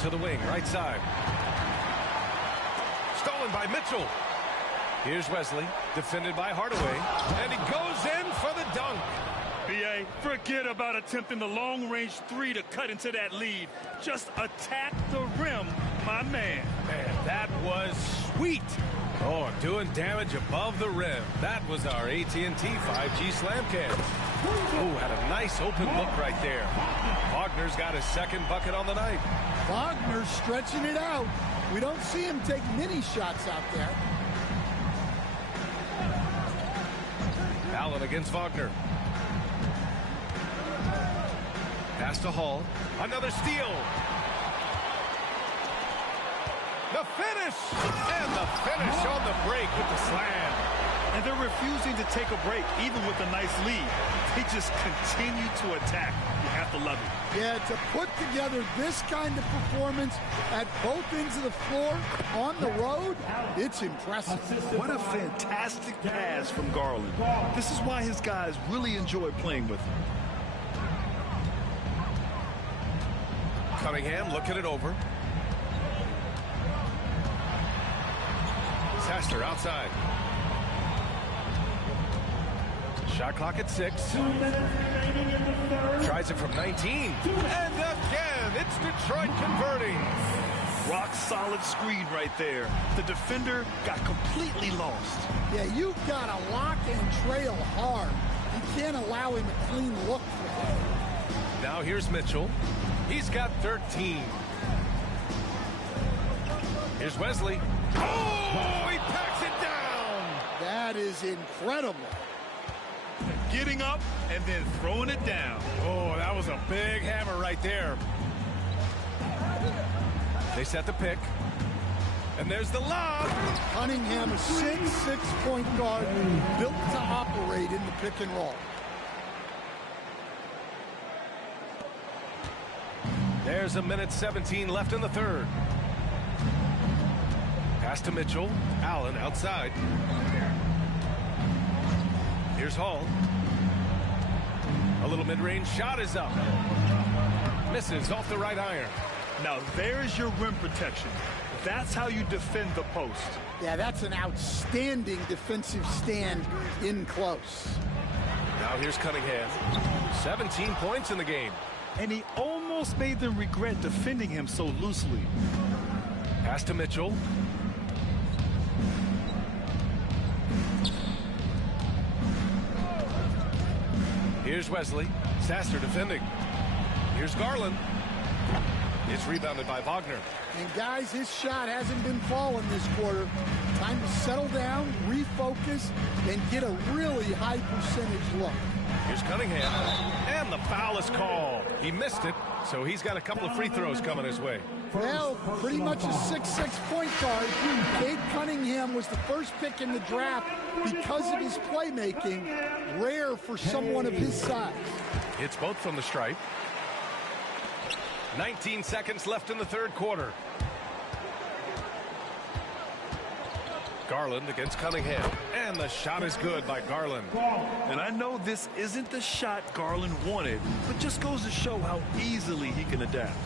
To the wing, right side. Stolen by Mitchell. Here's Wesley, defended by Hardaway, and he goes in for the dunk. B.A., forget about attempting the long-range 3 to cut into that lead. Just attack the rim, my man. Man, that was sweet. Oh, doing damage above the rim. That was our AT&T 5G slam cam. Oh, had a nice open look right there. Wagner's got his 2nd bucket on the night. Wagner's stretching it out. We don't see him take many shots out there. Allen against Wagner. Pass to Hall. Another steal. The finish! And the finish on the break with the slam. And they're refusing to take a break, even with a nice lead. They just continue to attack. You have to love it. Yeah, to put together this kind of performance at both ends of the floor on the road, it's impressive. What a fantastic pass from Garland. This is why his guys really enjoy playing with him. Cunningham looking it over. Sasser outside. Shot clock at 6. 2 minutes remaining in the third. Tries it from 19. And again, it's Detroit converting. Rock solid screen right there. The defender got completely lost. Yeah, you've got to lock and trail hard. You can't allow him a clean look for him. Now here's Mitchell. He's got 13. Here's Wesley. Oh, he packs it down. That is incredible. Getting up and then throwing it down. Oh, that was a big hammer right there. They set the pick. And there's the lob. Cunningham, a 6'6" point guard, built to operate in the pick and roll. There's 1:17 left in the third. Pass to Mitchell. Allen outside. Here's Hall. A little mid-range shot is up. Misses off the right iron. Now there's your rim protection. That's how you defend the post. Yeah, that's an outstanding defensive stand in close. Now here's Cunningham. 17 points in the game. And he almost made them regret defending him so loosely. Pass to Mitchell. Here's Wesley. Sasser defending. Here's Garland. It's rebounded by Wagner. And guys, his shot hasn't been falling this quarter. Time to settle down, refocus, and get a really high percentage look. Here's Cunningham. And the foul is called. He missed it, so he's got a couple of free throws coming his way. Well, pretty much a 6'6" point guard. Cade Cunningham was the first pick in the draft because of his playmaking. Rare for someone of his size. It's both from the stripe. 19 seconds left in the third quarter. Garland against Cunningham. And the shot is good by Garland. And I know this isn't the shot Garland wanted, but just goes to show how easily he can adapt.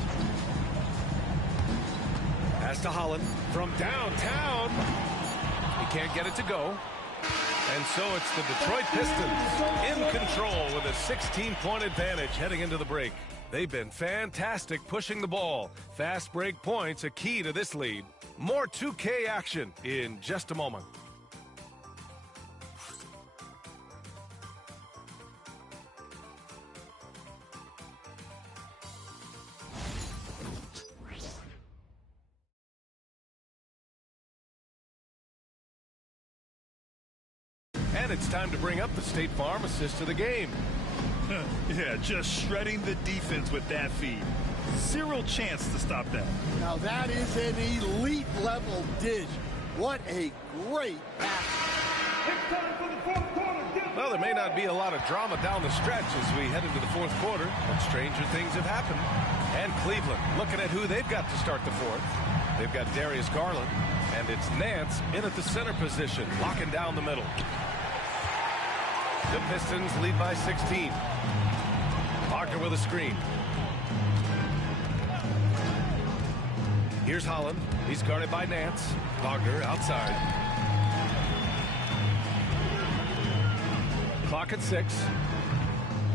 Pass to Holland from downtown. He can't get it to go. And so it's the Detroit Pistons in control with a 16-point advantage heading into the break. They've been fantastic pushing the ball. Fast break points a key to this lead. More 2K action in just a moment. And it's time to bring up the State Farm assist of the game. Yeah, just shredding the defense with that feed. Zero chance to stop that. Now that is an elite level dish. What a great pass. It's time for the fourth quarter. Well, there may not be a lot of drama down the stretch as we head into the fourth quarter, but stranger things have happened. And Cleveland looking at who they've got to start the fourth. They've got Darius Garland, and it's Nance in at the center position, locking down the middle. The Pistons lead by 16. Wagner with a screen. Here's Holland. He's guarded by Nance. Wagner outside. Clock at 6.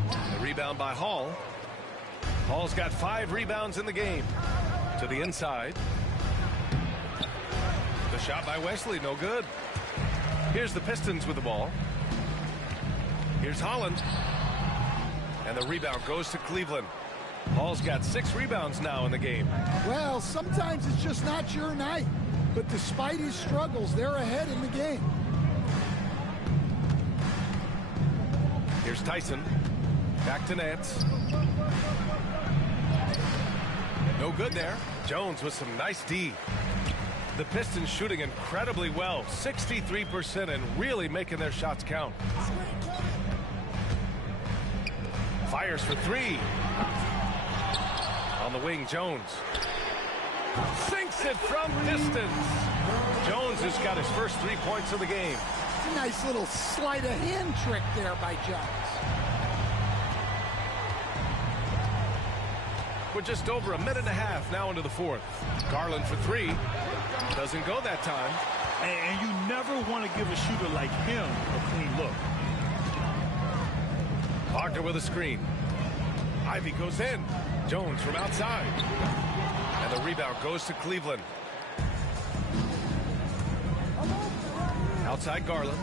A rebound by Hall. Hall's got 5 rebounds in the game. To the inside. The shot by Wesley, no good. Here's the Pistons with the ball. Here's Holland. And the rebound goes to Cleveland. Hall's got 6 rebounds now in the game. Well, sometimes it's just not your night. But despite his struggles, they're ahead in the game. Tyson. Back to Nance. No good there. Jones with some nice D. The Pistons shooting incredibly well, 63%, and really making their shots count. Fires for three. On the wing, Jones. Sinks it from distance. Jones has got his first 3 points of the game. It's a nice little sleight of hand trick there by Jones. We're just over a minute and a half now into the fourth. Garland for three. Doesn't go that time. And you never want to give a shooter like him a clean look. Wagner with a screen. Ivy goes in. Jones from outside. And the rebound goes to Cleveland. Outside Garland.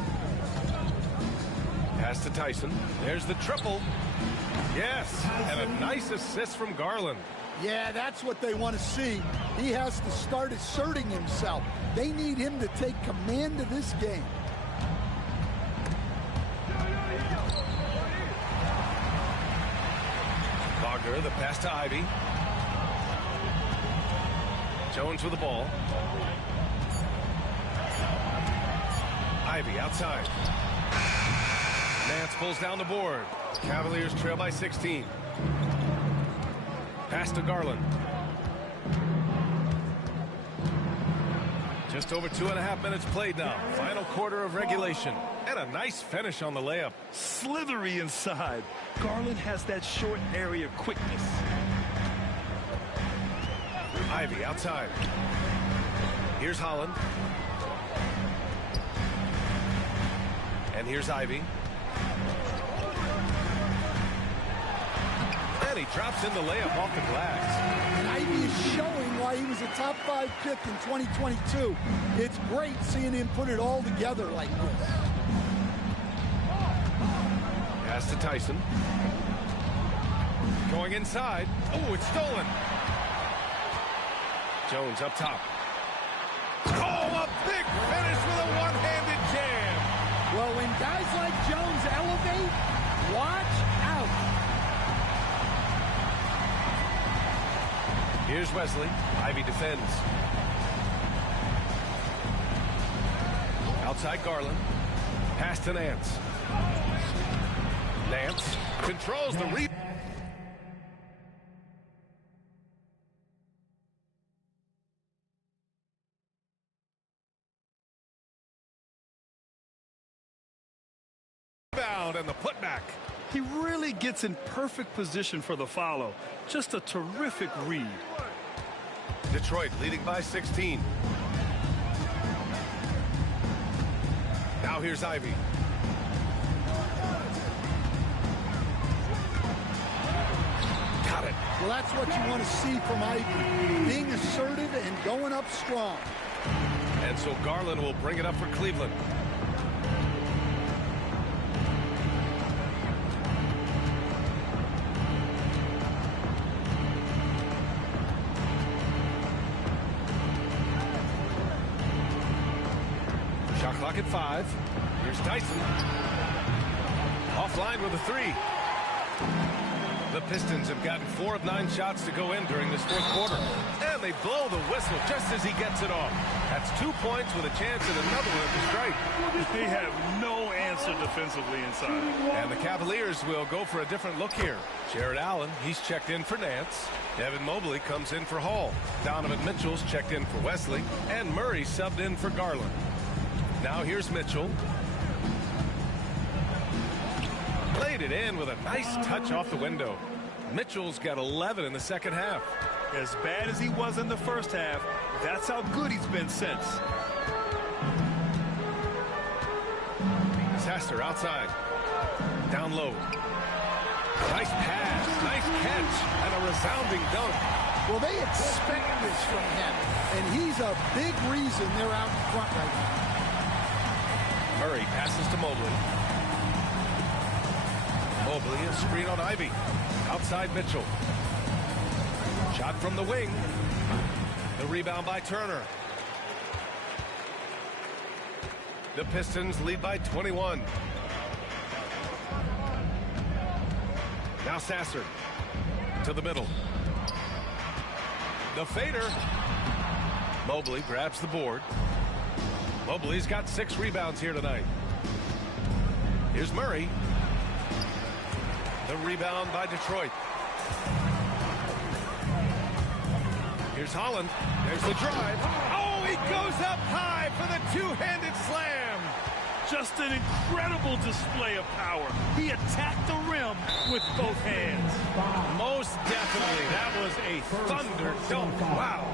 Pass to Tyson. There's the triple. Yes, and a nice assist from Garland. Yeah, that's what they want to see. He has to start asserting himself. They need him to take command of this game. Wagner, the pass to Ivy. Jones with the ball. Ivy outside. Nance pulls down the board. Cavaliers trail by 16. Pass to Garland. Just over 2.5 minutes played now. Final quarter of regulation. And a nice finish on the layup. Slithery inside. Garland has that short area quickness. Ivy outside. Here's Holland. And here's Ivy. And he drops in the layup off the glass. And Ivy is showing why he was a top 5 pick in 2022. It's great seeing him put it all together like this. Pass to Tyson. Going inside. Oh, it's stolen. Jones up top. Oh, a big finish with a one-handed jam. Well, when guys like Jones elevate, watch out. Here's Wesley. Ivy defends. Outside Garland. Pass to Nance. Nance controls the rebound and the putback. He really gets in perfect position for the follow. Just a terrific read. Detroit leading by 16. Now here's Ivy. Got it. Well, that's what you want to see from Ivy. Being assertive and going up strong. And so Garland will bring it up for Cleveland. Shot clock at 5. Here's Tyson. Offline with a 3. The Pistons have gotten 4 of 9 shots to go in during this fourth quarter. And they blow the whistle just as he gets it off. That's 2 points with a chance at another one at the strike. They have no answer defensively inside. And the Cavaliers will go for a different look here. Jared Allen, he's checked in for Nance. Devin Mobley comes in for Hall. Donovan Mitchell's checked in for Wesley. And Murray subbed in for Garland. Now here's Mitchell. Played it in with a nice touch off the window. Mitchell's got 11 in the second half. As bad as he was in the first half, that's how good he's been since. Sasser outside. Down low. Nice pass. Nice catch. And a resounding dunk. Well, they expect this from him. And he's a big reason they're out in front right now. Murray passes to Mobley. Mobley, a screen on Ivy. Outside Mitchell. Shot from the wing. The rebound by Turner. The Pistons lead by 21. Now Sasser to the middle. The fader. Mobley grabs the board. Mobley's got 6 rebounds here tonight. Here's Murray. The rebound by Detroit. Here's Holland. There's the drive. Oh, he goes up high for the two-handed slam. Just an incredible display of power. He attacked the rim with both hands. Most definitely. That was a thunder dunk. Wow.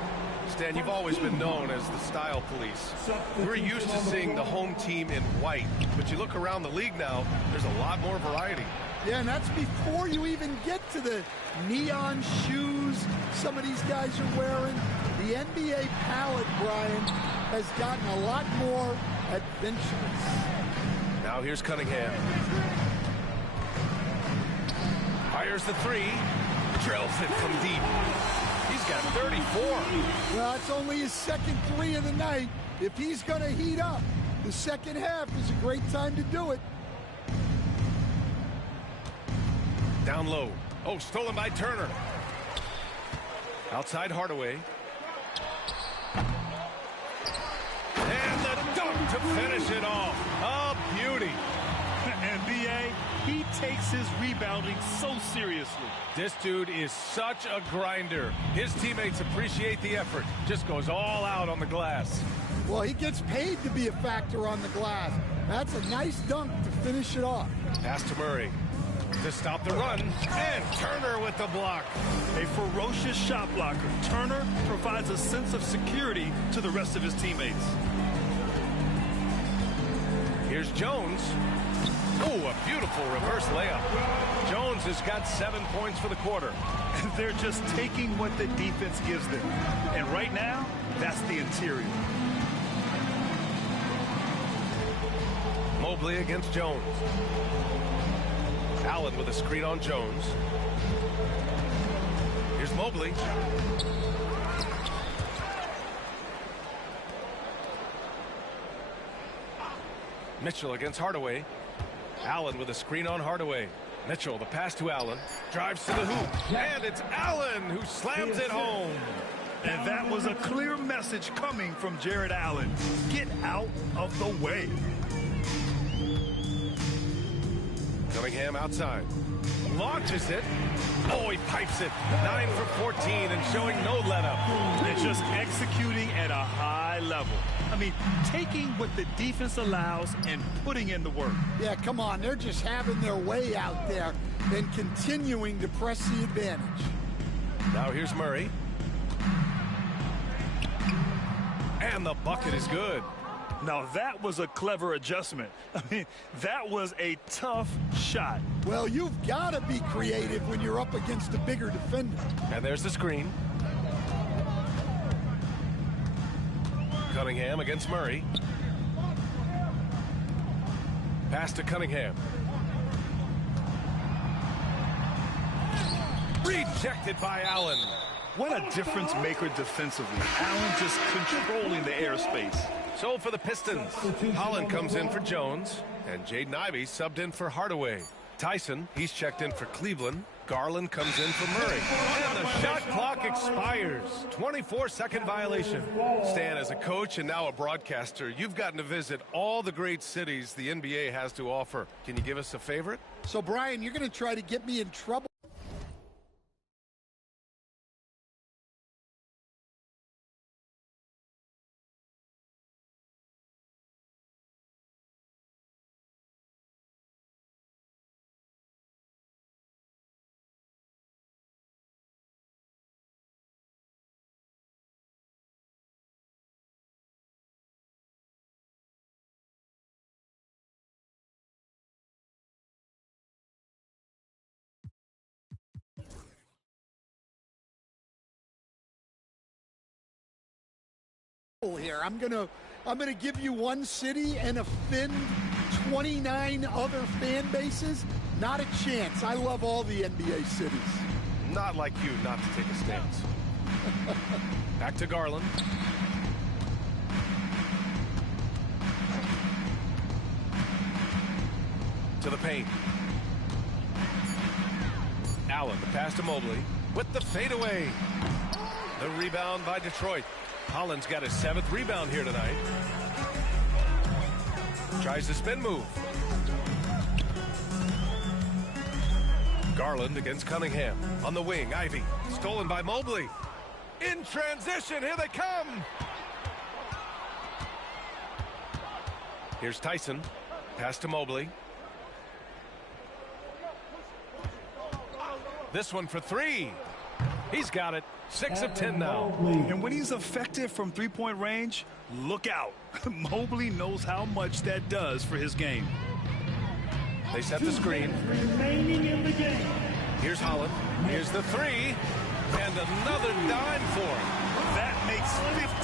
Stan, you've always been known as the style police. We're used to seeing the home team in white, but you look around the league now, there's a lot more variety. Yeah, and that's before you even get to the neon shoes some of these guys are wearing. The NBA palette, Brian, has gotten a lot more adventurous. Now here's Cunningham. Fires the 3. Drills it from deep. He's got 34. Well, it's only his second 3 of the night. If he's going to heat up, the second half is a great time to do it. Down low. Oh, stolen by Turner. Outside Hardaway. And the dunk to finish it off. A beauty. NBA, he takes his rebounding so seriously. This dude is such a grinder. His teammates appreciate the effort. Just goes all out on the glass. Well, he gets paid to be a factor on the glass. That's a nice dunk to finish it off. Pass to Murray to stop the run, and Turner with the block. A ferocious shot blocker. Turner provides a sense of security to the rest of his teammates. Here's Jones. Oh, a beautiful reverse layup. Jones has got 7 points for the quarter. And they're just taking what the defense gives them. And right now, that's the interior. Mobley against Jones. Allen with a screen on Jones. Here's Mobley. Mitchell against Hardaway. Allen with a screen on Hardaway. Mitchell, the pass to Allen. Drives to the hoop. And it's Allen who slams it home. And that was a clear message coming from Jared Allen. Get out of the way. Cunningham outside. Launches it. Oh, he pipes it. 9 for 14 and showing no let-up. And just executing at a high level. I mean, taking what the defense allows and putting in the work. Yeah, come on. They're just having their way out there and continuing to press the advantage. Now here's Murray. And the bucket is good. Now that was a clever adjustment. I mean, that was a tough shot. Well, you've got to be creative when you're up against a bigger defender. And there's the screen. Cunningham against Murray. Pass to Cunningham. Rejected by Allen. What a difference maker defensively. Allen just controlling the airspace. So for the Pistons, Holland comes in for Jones, and Jaden Ivey subbed in for Hardaway. Tyson, he's checked in for Cleveland. Garland comes in for Murray. And the shot clock expires. 24-second violation. Stan, as a coach and now a broadcaster, you've gotten to visit all the great cities the NBA has to offer. Can you give us a favorite? So, Brian, you're going to try to get me in trouble. Here, I'm gonna give you one city and offend 29 other fan bases. Not a chance. I love all the NBA cities. Not like you not to take a stance. Back to Garland. To the paint. Allen, the pass to Mobley with the fadeaway. The rebound by Detroit. Holland's got his 7th rebound here tonight. Tries the spin move. Garland against Cunningham. On the wing, Ivy. Stolen by Mobley. In transition, here they come. Here's Tyson. Pass to Mobley. This one for 3. He's got it. 6 of 10 now. And when he's effective from three-point range, look out. Mobley knows how much that does for his game. They set the screen. Remaining in the game. Here's Holland. Here's the 3. And another dime for him. That makes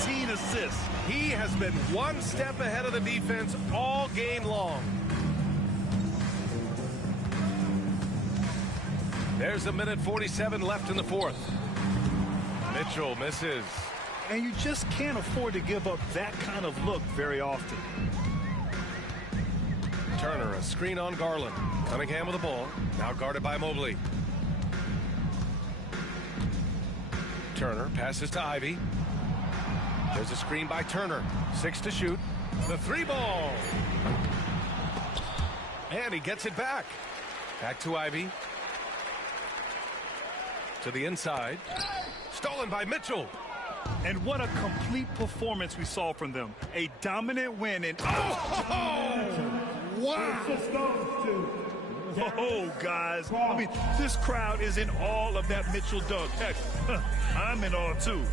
15 assists. He has been one step ahead of the defense all game long. There's a minute 47 left in the 4th. Mitchell misses. And you just can't afford to give up that kind of look very often. Turner, a screen on Garland. Cunningham with the ball. Now guarded by Mobley. Turner passes to Ivy. There's a screen by Turner. 6 to shoot. The 3 ball. And he gets it back. Back to Ivy. To the inside. Stolen by Mitchell. And what a complete performance we saw from them. A dominant win. And oh, guys. I mean, this crowd is in awe of that Mitchell dunk. Heck, I'm in awe, too.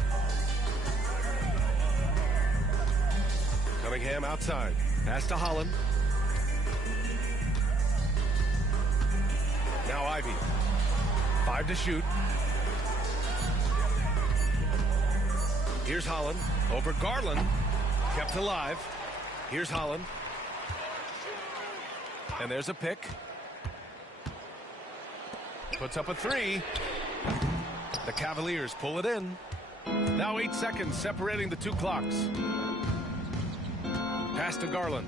Cunningham outside. Pass to Holland. Now Ivy. 5 to shoot. Here's Holland over Garland. Kept alive. Here's Holland. And there's a pick. Puts up a 3. The Cavaliers pull it in. Now 8 seconds separating the 2 clocks. Pass to Garland.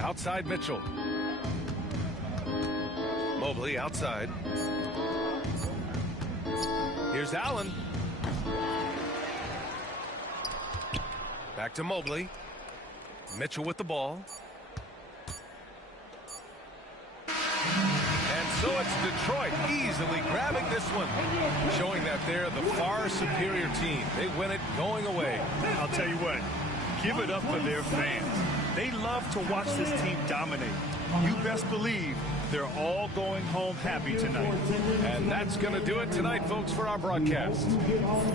Outside Mitchell. Mobley outside. Here's Allen. Back to Mobley. Mitchell with the ball. And so it's Detroit easily grabbing this one, showing that they're the far superior team. They win it going away. I'll tell you what, give it up for their fans. They love to watch this team dominate. You best believe they're all going home happy tonight. And that's going to do it tonight, folks, for our broadcast.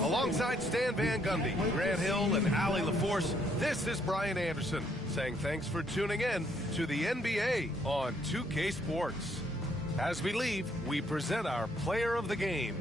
Alongside Stan Van Gundy, Grant Hill, and Allie LaForce, this is Brian Anderson saying thanks for tuning in to the NBA on 2K Sports. As we leave, we present our player of the game.